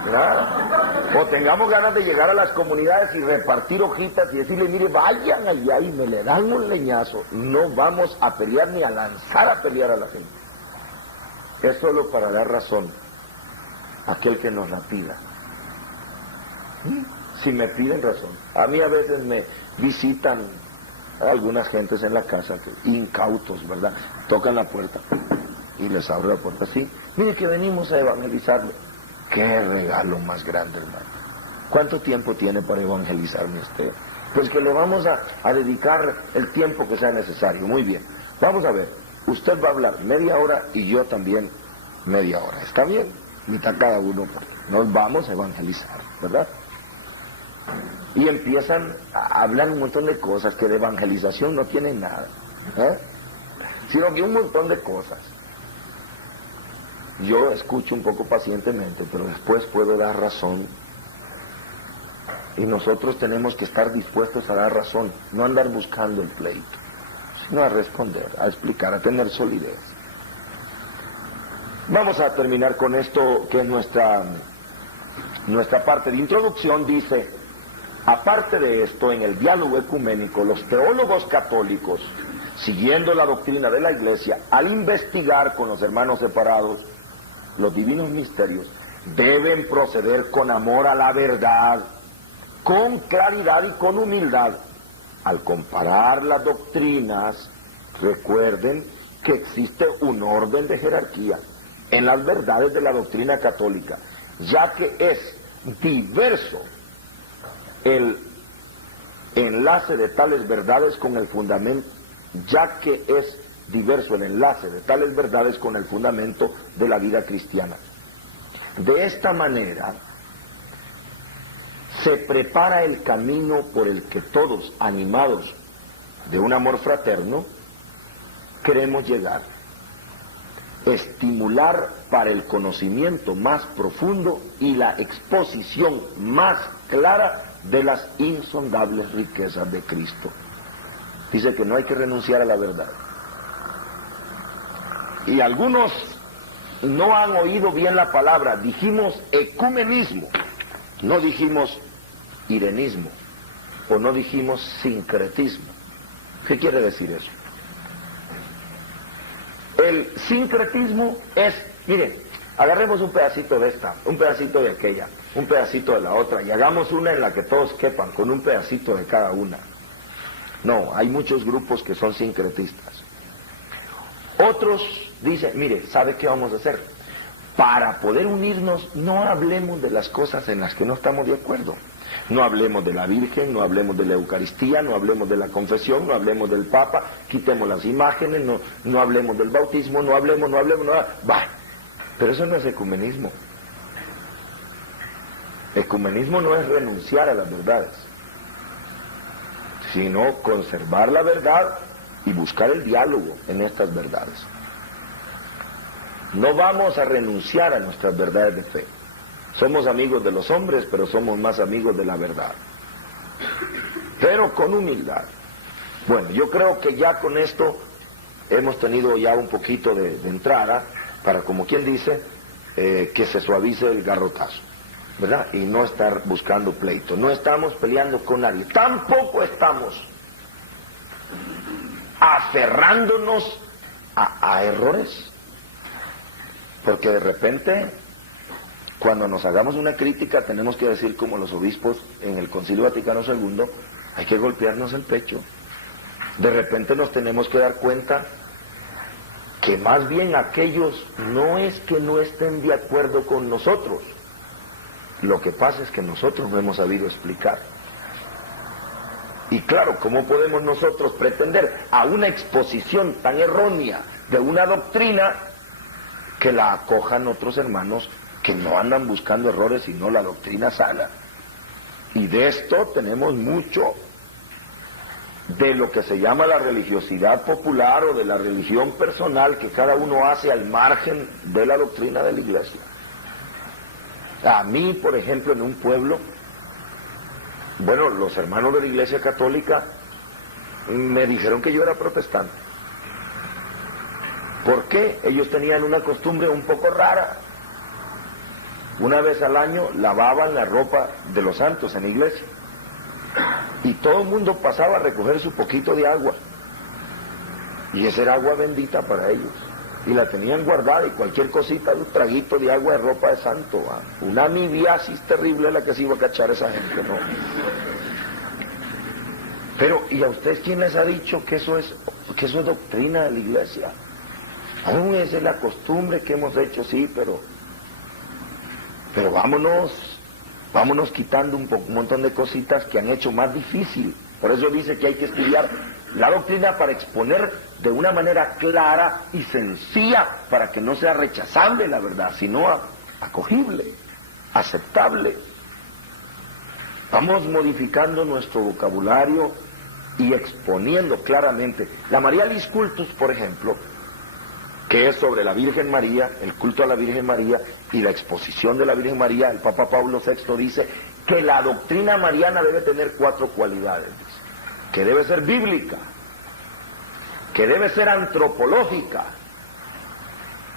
¿Verdad? O tengamos ganas de llegar a las comunidades y repartir hojitas y decirle, mire, vayan allá y me le dan un leñazo. No vamos a pelear ni a lanzar a pelear a la gente. Es solo para dar razón a aquel que nos la pida. Si me piden razón. A mí a veces me visitan algunas gentes en la casa, incautos, ¿verdad? Tocan la puerta y les abro la puerta así. Mire que venimos a evangelizarle. ¡Qué regalo más grande, hermano! ¿Cuánto tiempo tiene para evangelizarme usted? Pues que le vamos a dedicar el tiempo que sea necesario. Muy bien. Vamos a ver. Usted va a hablar media hora y yo también media hora. ¿Está bien? Mitad cada uno. Nos vamos a evangelizar, ¿verdad? Y empiezan a hablar un montón de cosas que de evangelización no tienen nada, sino que un montón de cosas. Yo escucho un poco pacientemente, pero después puedo dar razón. Y nosotros tenemos que estar dispuestos a dar razón, no andar buscando el pleito. sino a responder, a explicar, a tener solidez. Vamos a terminar con esto, que es nuestra parte de introducción. Dice: aparte de esto, en el diálogo ecuménico, los teólogos católicos, siguiendo la doctrina de la Iglesia, al investigar con los hermanos separados los divinos misterios, deben proceder con amor a la verdad, con claridad y con humildad. Al comparar las doctrinas, recuerden que existe un orden de jerarquía en las verdades de la doctrina católica, ya que es diverso el enlace de tales verdades con el fundamento, con el fundamento de la vida cristiana. De esta manera se prepara el camino por el que todos, animados de un amor fraterno, queremos llegar. Estimular para el conocimiento más profundo y la exposición más clara de las insondables riquezas de Cristo. Dice que no hay que renunciar a la verdad. Y algunos no han oído bien la palabra. Dijimos ecumenismo, no dijimos irenismo, o no dijimos sincretismo. ¿Qué quiere decir eso? El sincretismo es, miren, agarremos un pedacito de esta, un pedacito de aquella, un pedacito de la otra, y hagamos una en la que todos quepan, con un pedacito de cada una. No, hay muchos grupos que son sincretistas. Otros dicen, mire, ¿sabe qué vamos a hacer? Para poder unirnos, no hablemos de las cosas en las que no estamos de acuerdo. No hablemos de la Virgen, no hablemos de la Eucaristía, no hablemos de la confesión, no hablemos del Papa, quitemos las imágenes, no hablemos del bautismo, no hablemos. Va, pero eso no es ecumenismo. Ecumenismo no es renunciar a las verdades, sino conservar la verdad y buscar el diálogo en estas verdades. No vamos a renunciar a nuestras verdades de fe. Somos amigos de los hombres, pero somos más amigos de la verdad. Pero con humildad. Bueno, yo creo que ya con esto hemos tenido ya un poquito de entrada para, como quien dice, que se suavice el garrotazo, ¿verdad? Y no estar buscando pleito. No estamos peleando con nadie. Tampoco estamos aferrándonos a errores. Porque de repente, cuando nos hagamos una crítica, tenemos que decir como los obispos en el Concilio Vaticano II, hay que golpearnos el pecho. De repente nos tenemos que dar cuenta que más bien aquellos no es que no estén de acuerdo con nosotros. Lo que pasa es que nosotros no hemos sabido explicar. Y claro, ¿cómo podemos nosotros pretender a una exposición tan errónea de una doctrina que la acojan otros hermanos que no andan buscando errores sino la doctrina sana? Y de esto tenemos mucho de lo que se llama la religiosidad popular o de la religión personal que cada uno hace al margen de la doctrina de la Iglesia. A mí, por ejemplo, en un pueblo, bueno, los hermanos de la Iglesia Católica me dijeron que yo era protestante. ¿Por qué? Ellos tenían una costumbre un poco rara. Una vez al año lavaban la ropa de los santos en la iglesia. Y todo el mundo pasaba a recoger su poquito de agua. Y esa era agua bendita para ellos. Y la tenían guardada, y cualquier cosita, un traguito de agua de ropa de santo. Una amibiasis terrible la que se iba a cachar esa gente, ¿no? Pero, ¿y a ustedes quién les ha dicho que eso es doctrina de la iglesia? Aún esa es la costumbre que hemos hecho, sí, pero vámonos quitando un montón de cositas que han hecho más difícil. Por eso dice que hay que estudiar la doctrina para exponer de una manera clara y sencilla, para que no sea rechazable la verdad, sino acogible, aceptable. Vamos modificando nuestro vocabulario y exponiendo claramente. La Marialis Cultus, por ejemplo, que es sobre la Virgen María, el culto a la Virgen María y la exposición de la Virgen María, el Papa Pablo VI dice que la doctrina mariana debe tener 4 cualidades. Que debe ser bíblica, que debe ser antropológica,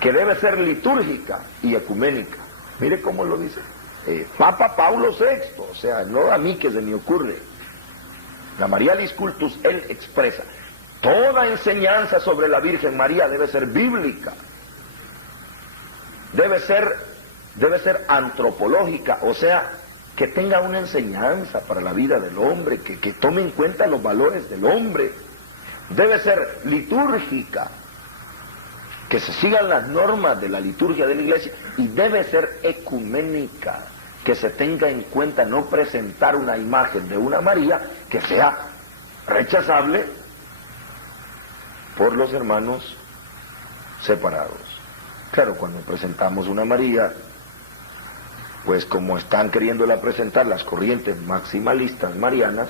que debe ser litúrgica y ecuménica. Mire cómo lo dice Papa Paulo VI, o sea, no a mí que se me ocurre. La Marialis Cultus, él expresa, toda enseñanza sobre la Virgen María debe ser bíblica, debe ser antropológica, o sea, que tenga una enseñanza para la vida del hombre, que tome en cuenta los valores del hombre, debe ser litúrgica, que se sigan las normas de la liturgia de la iglesia, y debe ser ecuménica, que se tenga en cuenta no presentar una imagen de una María que sea rechazable por los hermanos separados. Claro, cuando presentamos una María, pues como están queriéndola presentar las corrientes maximalistas marianas,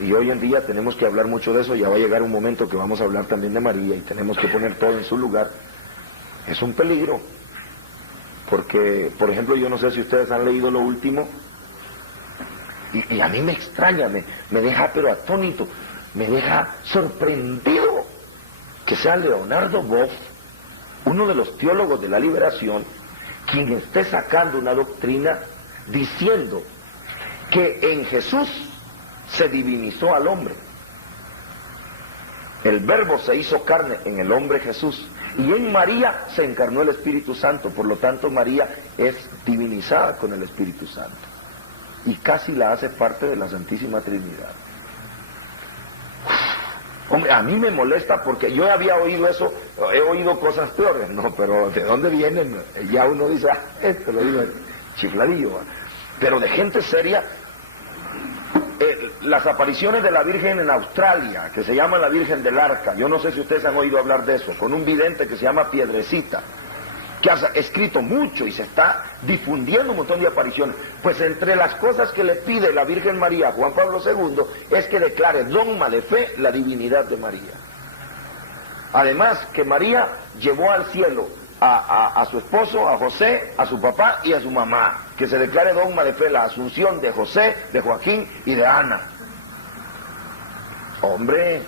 y hoy en día tenemos que hablar mucho de eso, ya va a llegar un momento que vamos a hablar también de María y tenemos que poner todo en su lugar, es un peligro, porque, por ejemplo, yo no sé si ustedes han leído lo último, y a mí me extraña, me deja pero atónito, me deja sorprendido que sea Leonardo Boff, uno de los teólogos de la liberación, quien esté sacando una doctrina diciendo que en Jesús se divinizó al hombre. El Verbo se hizo carne en el hombre Jesús, y en María se encarnó el Espíritu Santo, por lo tanto María es divinizada con el Espíritu Santo, y casi la hace parte de la Santísima Trinidad. Hombre, a mí me molesta porque yo había oído eso, he oído cosas peores, no, pero ¿de dónde vienen? Ya uno dice, esto lo digo chifladillo, pero de gente seria. Las apariciones de la Virgen en Australia, que se llama la Virgen del Arca, yo no sé si ustedes han oído hablar de eso, con un vidente que se llama Piedrecita, que ha escrito mucho y se está difundiendo un montón de apariciones. Pues entre las cosas que le pide la Virgen María a Juan Pablo II es que declare dogma de fe la divinidad de María. Además, que María llevó al cielo a su esposo, a José, a su papá y a su mamá, que se declare dogma de fe la asunción de José, de Joaquín y de Ana. Hombre,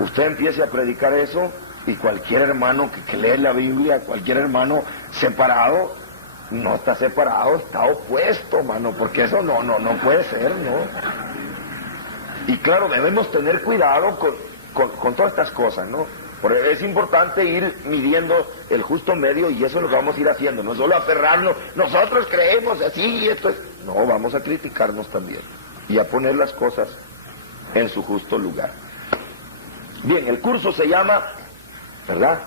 usted empiece a predicar eso y cualquier hermano que lee la Biblia, cualquier hermano separado, no está separado, está opuesto, mano, porque eso no puede ser, ¿no? Y claro, debemos tener cuidado con todas estas cosas, ¿no? Porque es importante ir midiendo el justo medio, y eso es lo que vamos a ir haciendo, no solo aferrarnos, nosotros creemos así y esto es... No, vamos a criticarnos también y a poner las cosas en su justo lugar. Bien, el curso se llama, ¿verdad?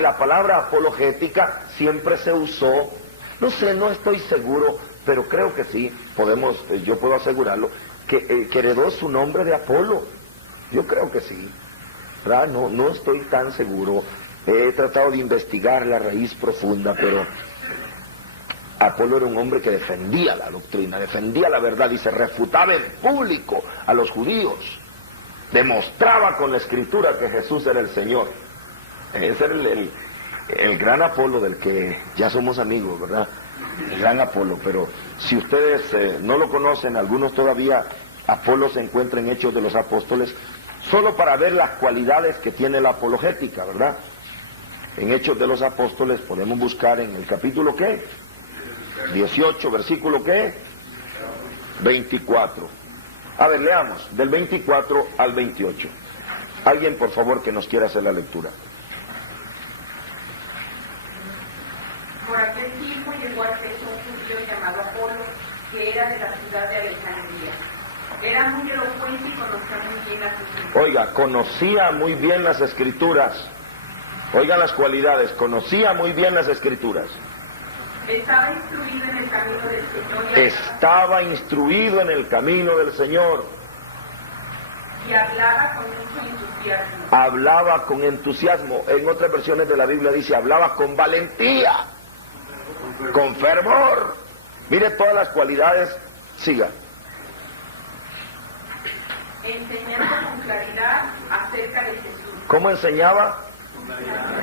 La palabra apologética siempre se usó, no sé, no estoy seguro, pero creo que sí, yo puedo asegurarlo, que heredó su nombre de Apolo, yo creo que sí. No estoy tan seguro, he tratado de investigar la raíz profunda, pero Apolo era un hombre que defendía la doctrina, defendía la verdad y se refutaba en público a los judíos, demostraba con la escritura que Jesús era el Señor. Ese era el gran Apolo del que ya somos amigos, ¿verdad? El gran Apolo, pero si ustedes no lo conocen, algunos todavía, Apolo se encuentra en Hechos de los Apóstoles, solo para ver las cualidades que tiene la apologética, ¿verdad? En Hechos de los Apóstoles podemos buscar en el capítulo, ¿qué? 18, versículo, ¿qué? 24. A ver, leamos, del 24 al 28. Alguien, por favor, que nos quiera hacer la lectura. Por aquel tiempo llegó a Efeso un judío llamado Apolo, que era de la ciudad de Alejandría. Era muy elocuente y conocía muy bien las escrituras. Oiga, conocía muy bien las escrituras. Oigan las cualidades, conocía muy bien las escrituras. Estaba instruido en el camino del Señor. Estaba instruido en el camino del Señor. Y hablaba con mucho entusiasmo. Hablaba con entusiasmo. En otras versiones de la Biblia dice, hablaba con valentía, con fervor. Mire todas las cualidades. Siga. Enseñando con claridad acerca de Jesús. ¿Cómo enseñaba?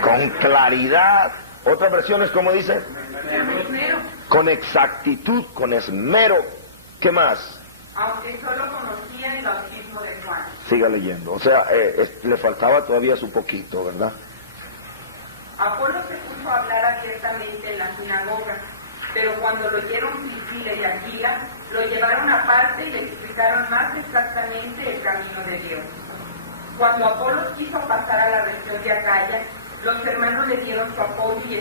Con claridad. Otras versiones, ¿cómo dice? Con exactitud, con esmero. ¿Qué más? Aunque solo conocía el bautismo de Juan. Siga leyendo. O sea, le faltaba todavía su poquito, ¿verdad? Apolo se puso a hablar abiertamente en la sinagoga, pero cuando lo oyeron Priscila y Aquila, lo llevaron aparte y le explicaron más exactamente el camino de Dios. Cuando Apolo quiso pasar a la región de Acaya, los hermanos le dieron su apoyo y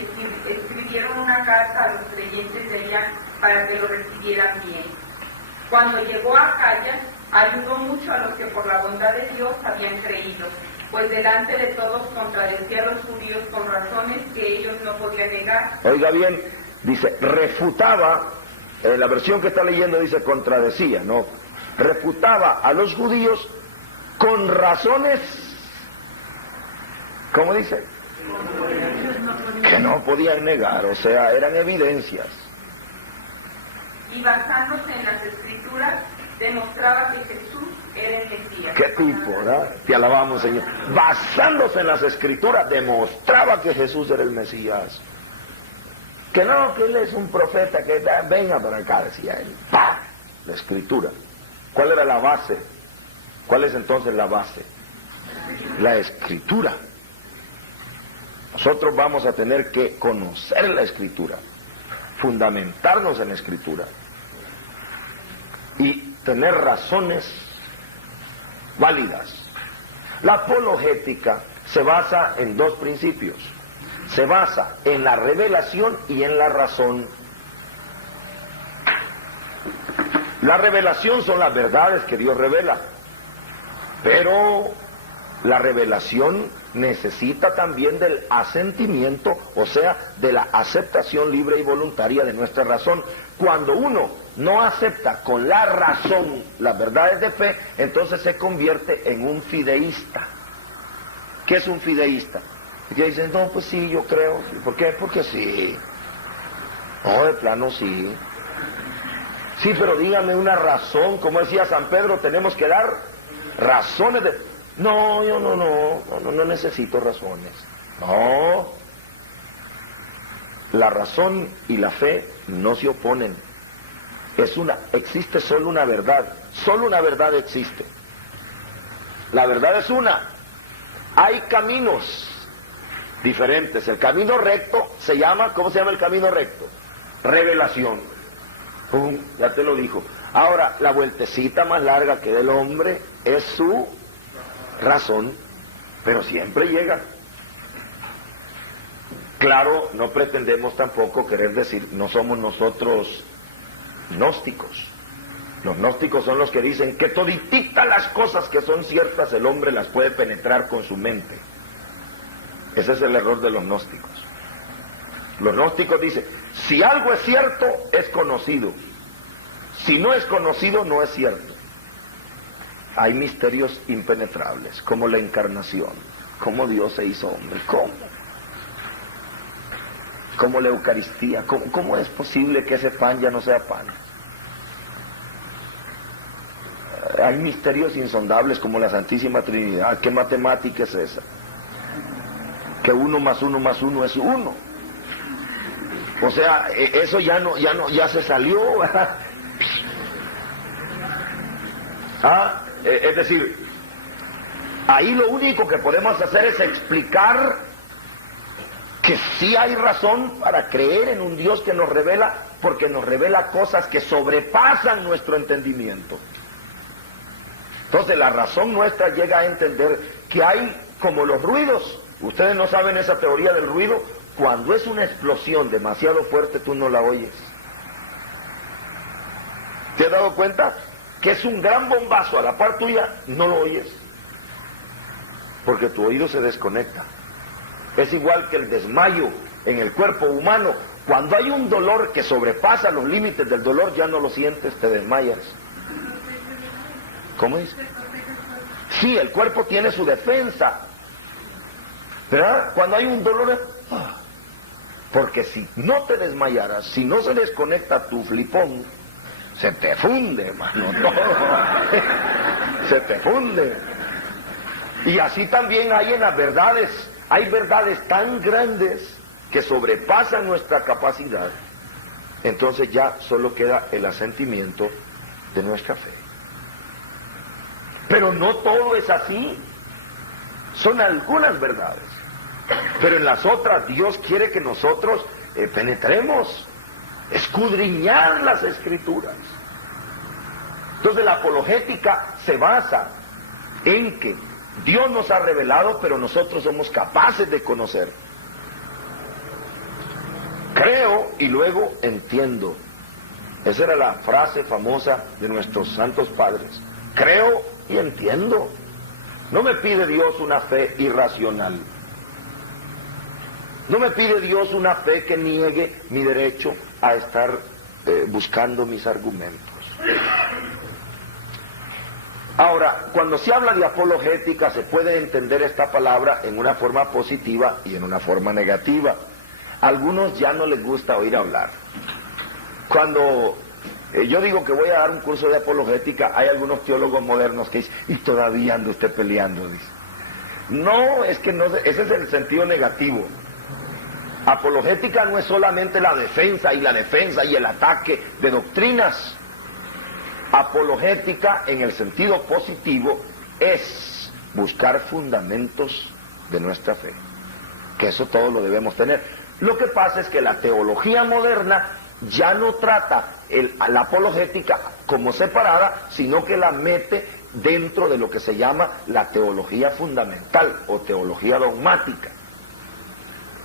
escribieron una carta a los creyentes de allá para que lo recibieran bien. Cuando llegó a Acaya, ayudó mucho a los que por la bondad de Dios habían creído, pues delante de todos contradecía a los judíos con razones que ellos no podían negar. Oiga bien, dice, refutaba, en la versión que está leyendo dice contradecía, no, refutaba a los judíos con razones, ¿cómo dice? Que no podían negar, o sea, eran evidencias. Y basándose en las escrituras, demostraba que Jesús era el Mesías. ¿Qué tipo, verdad? Te alabamos, Señor. Basándose en las escrituras, demostraba que Jesús era el Mesías. Que no, que él es un profeta, que venga para acá, decía él. ¡Pah! La escritura. ¿Cuál era la base? ¿Cuál es entonces la base? La escritura. Nosotros vamos a tener que conocer la escritura, fundamentarnos en la escritura y tener razones válidas. La apologética se basa en dos principios. Se basa en la revelación y en la razón. La revelación son las verdades que Dios revela, pero la revelación necesita también del asentimiento, o sea, de la aceptación libre y voluntaria de nuestra razón. Cuando uno no acepta con la razón las verdades de fe, entonces se convierte en un fideísta. ¿Qué es un fideísta? Y que dicen, no, pues sí, yo creo. ¿Por qué? Porque sí. No, de plano sí. Sí, pero dígame una razón. Como decía San Pedro, tenemos que dar razones de... No, yo no necesito razones. No. La razón y la fe no se oponen. Existe solo una verdad. Solo una verdad existe. La verdad es una. Hay caminos diferentes. El camino recto se llama, ¿cómo se llama el camino recto? Revelación. Ya te lo dijo. Ahora, la vueltecita más larga que del hombre es su razón, pero siempre llega. Claro, no pretendemos tampoco querer decir, no somos nosotros gnósticos. Los gnósticos son los que dicen que todititas las cosas que son ciertas el hombre las puede penetrar con su mente. Ese es el error de los gnósticos. Los gnósticos dicen, si algo es cierto, es conocido. Si no es conocido, no es cierto. Hay misterios impenetrables, como la encarnación, como Dios se hizo hombre, como la Eucaristía, ¿cómo es posible que ese pan ya no sea pan? Hay misterios insondables como la Santísima Trinidad. ¿Qué matemática es esa? Que 1 más 1 más 1 es 1. O sea, eso ya se salió, ¿verdad? Es decir, ahí lo único que podemos hacer es explicar que sí hay razón para creer en un Dios que nos revela, porque nos revela cosas que sobrepasan nuestro entendimiento. Entonces la razón nuestra llega a entender que hay como los ruidos. Ustedes no saben esa teoría del ruido. Cuando es una explosión demasiado fuerte, tú no la oyes. ¿Te has dado cuenta? Que es un gran bombazo a la par tuya, no lo oyes, porque tu oído se desconecta. Es igual que el desmayo en el cuerpo humano. Cuando hay un dolor que sobrepasa los límites del dolor, ya no lo sientes, te desmayas. ¿Cómo es? Sí, el cuerpo tiene su defensa, ¿verdad? Cuando hay un dolor, porque si no te desmayaras, si no se desconecta tu flipón, se te funde, hermano, todo. Se te funde. Y así también hay en las verdades. Hay verdades tan grandes que sobrepasan nuestra capacidad. Entonces ya solo queda el asentimiento de nuestra fe. Pero no todo es así. Son algunas verdades. Pero en las otras Dios quiere que nosotros penetremos, escudriñar las Escrituras. Entonces la apologética se basa en que Dios nos ha revelado, pero nosotros somos capaces de conocer. Creo y luego entiendo. Esa era la frase famosa de nuestros santos padres. Creo y entiendo. No me pide Dios una fe irracional. No me pide Dios una fe que niegue mi derecho a estar buscando mis argumentos. Ahora, cuando se habla de apologética, se puede entender esta palabra en una forma positiva y en una forma negativa. A algunos ya no les gusta oír hablar. Cuando yo digo que voy a dar un curso de apologética, hay algunos teólogos modernos que dicen, y todavía anda usted peleando, dice. No, es que no, ese es el sentido negativo. Apologética no es solamente la defensa y el ataque de doctrinas. Apologética en el sentido positivo es buscar fundamentos de nuestra fe, que eso todo lo debemos tener. Lo que pasa es que la teología moderna ya no trata la apologética como separada, sino que la mete dentro de lo que se llama la teología fundamental o teología dogmática.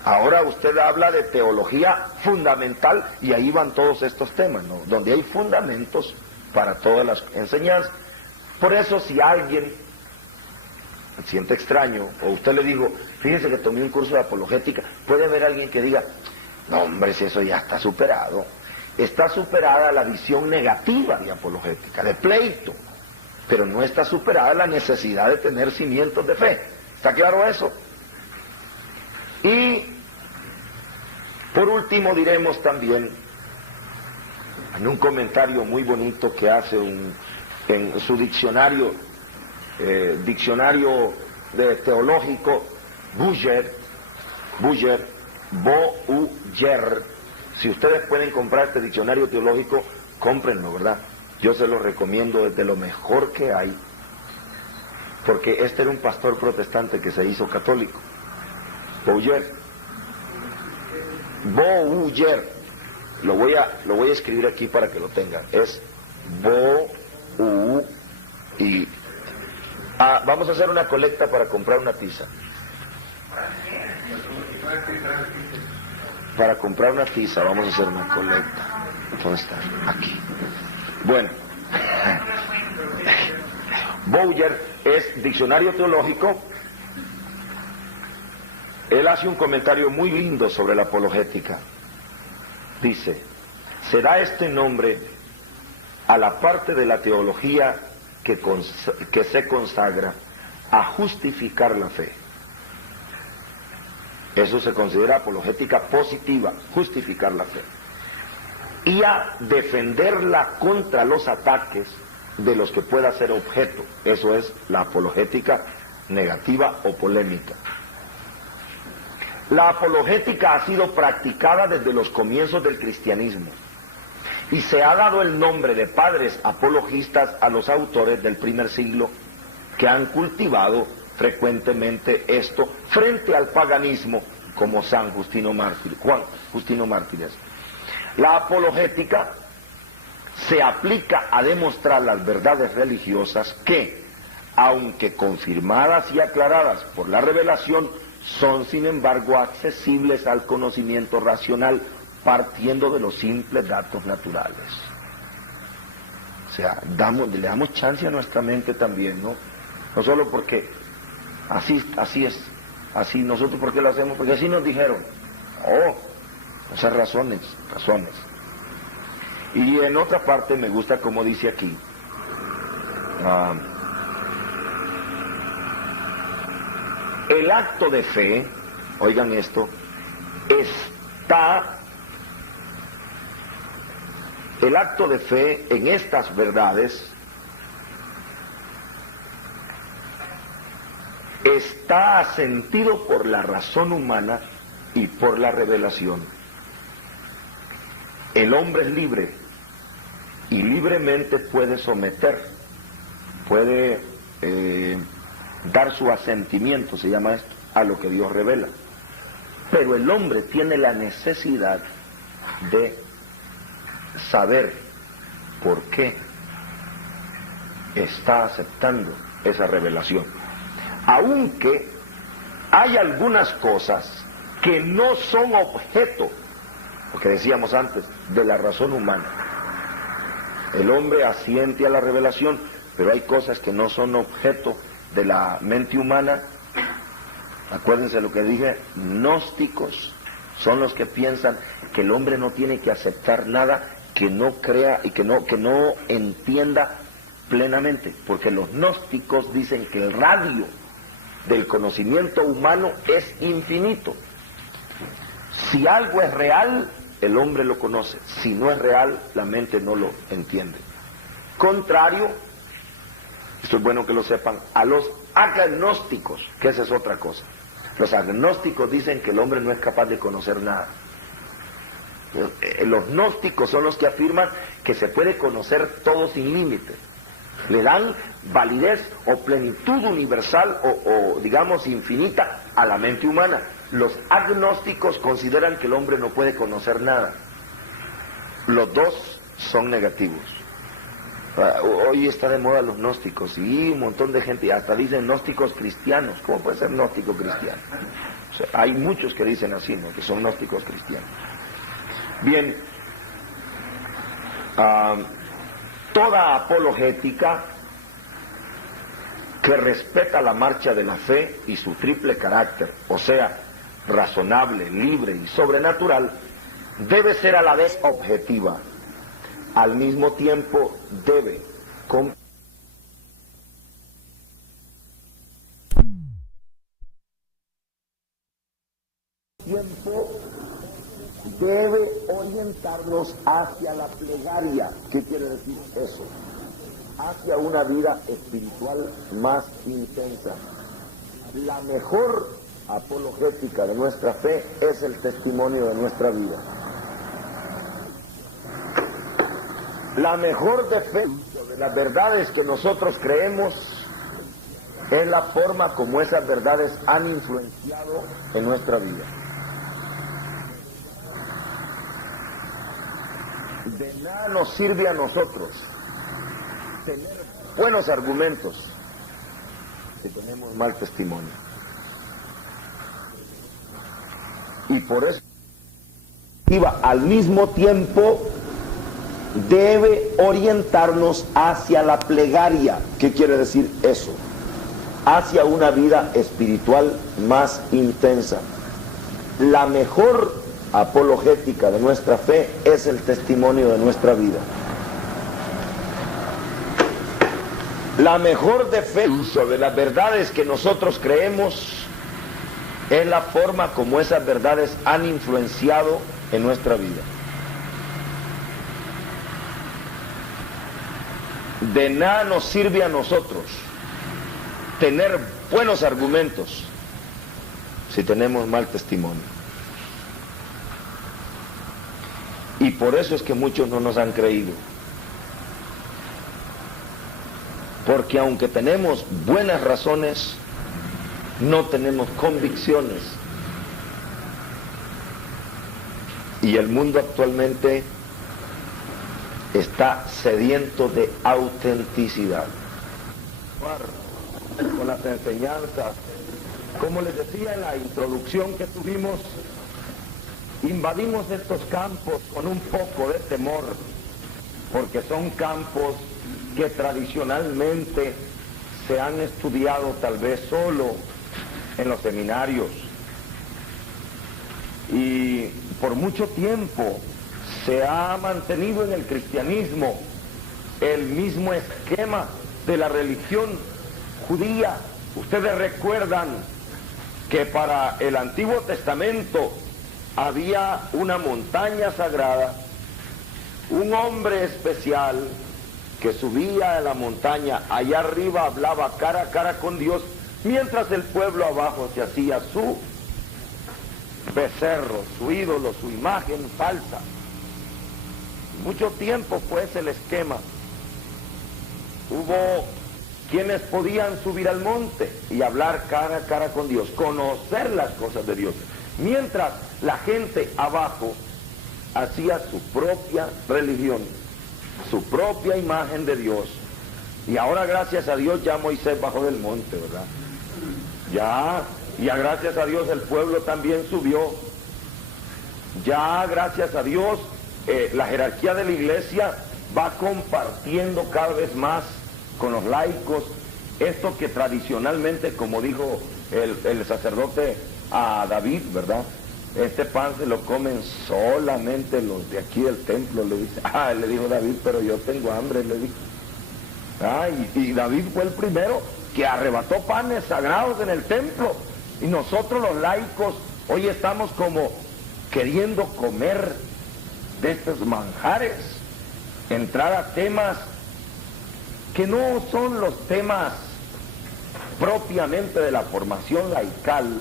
Ahora usted habla de teología fundamental y ahí van todos estos temas, ¿no? Donde hay fundamentos para todas las enseñanzas. Por eso si alguien se siente extraño, o usted le digo, fíjese que tomé un curso de apologética, puede haber alguien que diga, no hombre, si eso ya está superado. Está superada la visión negativa de apologética, de pleito, pero no está superada la necesidad de tener cimientos de fe. ¿Está claro eso? Y por último diremos también, en un comentario muy bonito que hace en su diccionario teológico, Bouyer, si ustedes pueden comprar este diccionario teológico, cómprenlo, ¿verdad? Yo se lo recomiendo desde lo mejor que hay, porque este era un pastor protestante que se hizo católico. Bouyer, lo voy a escribir aquí para que lo tengan. Es vamos a hacer una colecta para comprar una tiza. Para comprar una tiza vamos a hacer una colecta. ¿Dónde está? Aquí. Bueno, Bouyer es diccionario teológico. Él hace un comentario muy lindo sobre la apologética. Dice, se da este nombre a la parte de la teología que se consagra a justificar la fe. Eso se considera apologética positiva, justificar la fe. Y a defenderla contra los ataques de los que pueda ser objeto. Eso es la apologética negativa o polémica. La apologética ha sido practicada desde los comienzos del cristianismo y se ha dado el nombre de padres apologistas a los autores del primer siglo que han cultivado frecuentemente esto frente al paganismo, como San Justino Mártir, Juan Justino Mártires. La apologética se aplica a demostrar las verdades religiosas que, aunque confirmadas y aclaradas por la revelación, son sin embargo accesibles al conocimiento racional partiendo de los simples datos naturales. O sea, le damos chance a nuestra mente también, ¿no? No solo porque así es, así nosotros ¿por qué lo hacemos? Porque así nos dijeron. Esas razones. Y en otra parte me gusta como dice aquí, el acto de fe, oigan esto, el acto de fe en estas verdades está asentido por la razón humana y por la revelación. El hombre es libre y libremente puede someter, puede dar su asentimiento, se llama esto, a lo que Dios revela. Pero el hombre tiene la necesidad de saber por qué está aceptando esa revelación. Aunque hay algunas cosas que no son objeto, lo que decíamos antes, de la razón humana. El hombre asiente a la revelación, pero hay cosas que no son objeto de la mente humana. Acuérdense lo que dije, gnósticos son los que piensan que el hombre no tiene que aceptar nada que no crea y que no entienda plenamente, porque los gnósticos dicen que el radio del conocimiento humano es infinito. Si algo es real, el hombre lo conoce; si no es real, la mente no lo entiende. Contrario, esto es bueno que lo sepan, a los agnósticos, que esa es otra cosa. Los agnósticos dicen que el hombre no es capaz de conocer nada. Los gnósticos son los que afirman que se puede conocer todo sin límite. Le dan validez o plenitud universal o digamos infinita a la mente humana. Los agnósticos consideran que el hombre no puede conocer nada. Los dos son negativos. Hoy está de moda los gnósticos y un montón de gente, hasta dicen gnósticos cristianos. ¿Cómo puede ser gnóstico cristiano? O sea, hay muchos que dicen así, ¿no?, que son gnósticos cristianos. Bien, toda apologética que respeta la marcha de la fe y su triple carácter, o sea, razonable, libre y sobrenatural, debe ser a la vez objetiva. Al mismo tiempo debe debe orientarnos hacia la plegaria. ¿Qué quiere decir eso? Hacia una vida espiritual más intensa. La mejor apologética de nuestra fe es el testimonio de nuestra vida. La mejor defensa de las verdades que nosotros creemos es la forma como esas verdades han influenciado en nuestra vida. De nada nos sirve a nosotros tener buenos argumentos si tenemos mal testimonio. Y por eso, al mismo tiempo, debe orientarnos hacia la plegaria. ¿Qué quiere decir eso? Hacia una vida espiritual más intensa. La mejor apologética de nuestra fe es el testimonio de nuestra vida. La mejor defensa de las verdades que nosotros creemos es la forma como esas verdades han influenciado en nuestra vida. De nada nos sirve a nosotros tener buenos argumentos si tenemos mal testimonio. Y por eso es que muchos no nos han creído. Porque aunque tenemos buenas razones, no tenemos convicciones. Y el mundo actualmente está sediento de autenticidad. Con las enseñanzas, como les decía en la introducción que tuvimos, invadimos estos campos con un poco de temor, porque son campos que tradicionalmente se han estudiado tal vez solo en los seminarios, y por mucho tiempo se ha mantenido en el cristianismo el mismo esquema de la religión judía. Ustedes recuerdan que para el Antiguo Testamento había una montaña sagrada, un hombre especial que subía a la montaña, allá arriba hablaba cara a cara con Dios, mientras el pueblo abajo se hacía su becerro, su ídolo, su imagen falsa. Mucho tiempo fue ese el esquema. Hubo quienes podían subir al monte y hablar cara a cara con Dios, conocer las cosas de Dios, mientras la gente abajo hacía su propia religión, su propia imagen de Dios. Y ahora, gracias a Dios, ya Moisés bajó del monte, ¿verdad? Ya, gracias a Dios el pueblo también subió. Ya, gracias a Dios, la jerarquía de la iglesia va compartiendo cada vez más con los laicos esto que tradicionalmente, como dijo el sacerdote a David, ¿verdad? Este pan se lo comen solamente los de aquí del templo, le dice. Le dijo David, pero yo tengo hambre, le dijo. Y David fue el primero que arrebató panes sagrados en el templo. Y nosotros los laicos hoy estamos como queriendo comer de estos manjares, entrar a temas que no son los temas propiamente de la formación laical,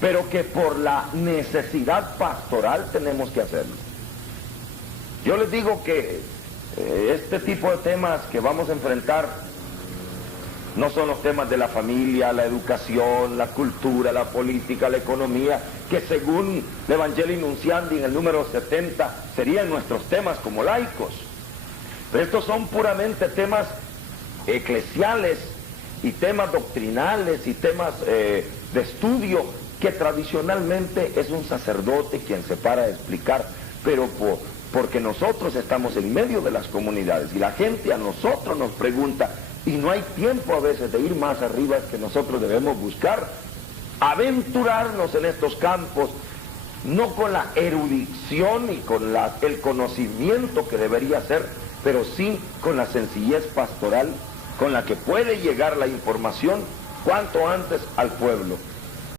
pero que por la necesidad pastoral tenemos que hacerlo. Yo les digo que este tipo de temas que vamos a enfrentar no son los temas de la familia, la educación, la cultura, la política, la economía, que según el Evangelii Nunciandi en el número 70 serían nuestros temas como laicos. Pero estos son puramente temas eclesiales y temas doctrinales y temas de estudio que tradicionalmente es un sacerdote quien se para a explicar, pero porque nosotros estamos en medio de las comunidades y la gente a nosotros nos pregunta, y no hay tiempo a veces de ir más arriba que nosotros debemos buscar, aventurarnos en estos campos, no con la erudición y con el conocimiento que debería ser, pero sí con la sencillez pastoral con la que puede llegar la información cuanto antes al pueblo.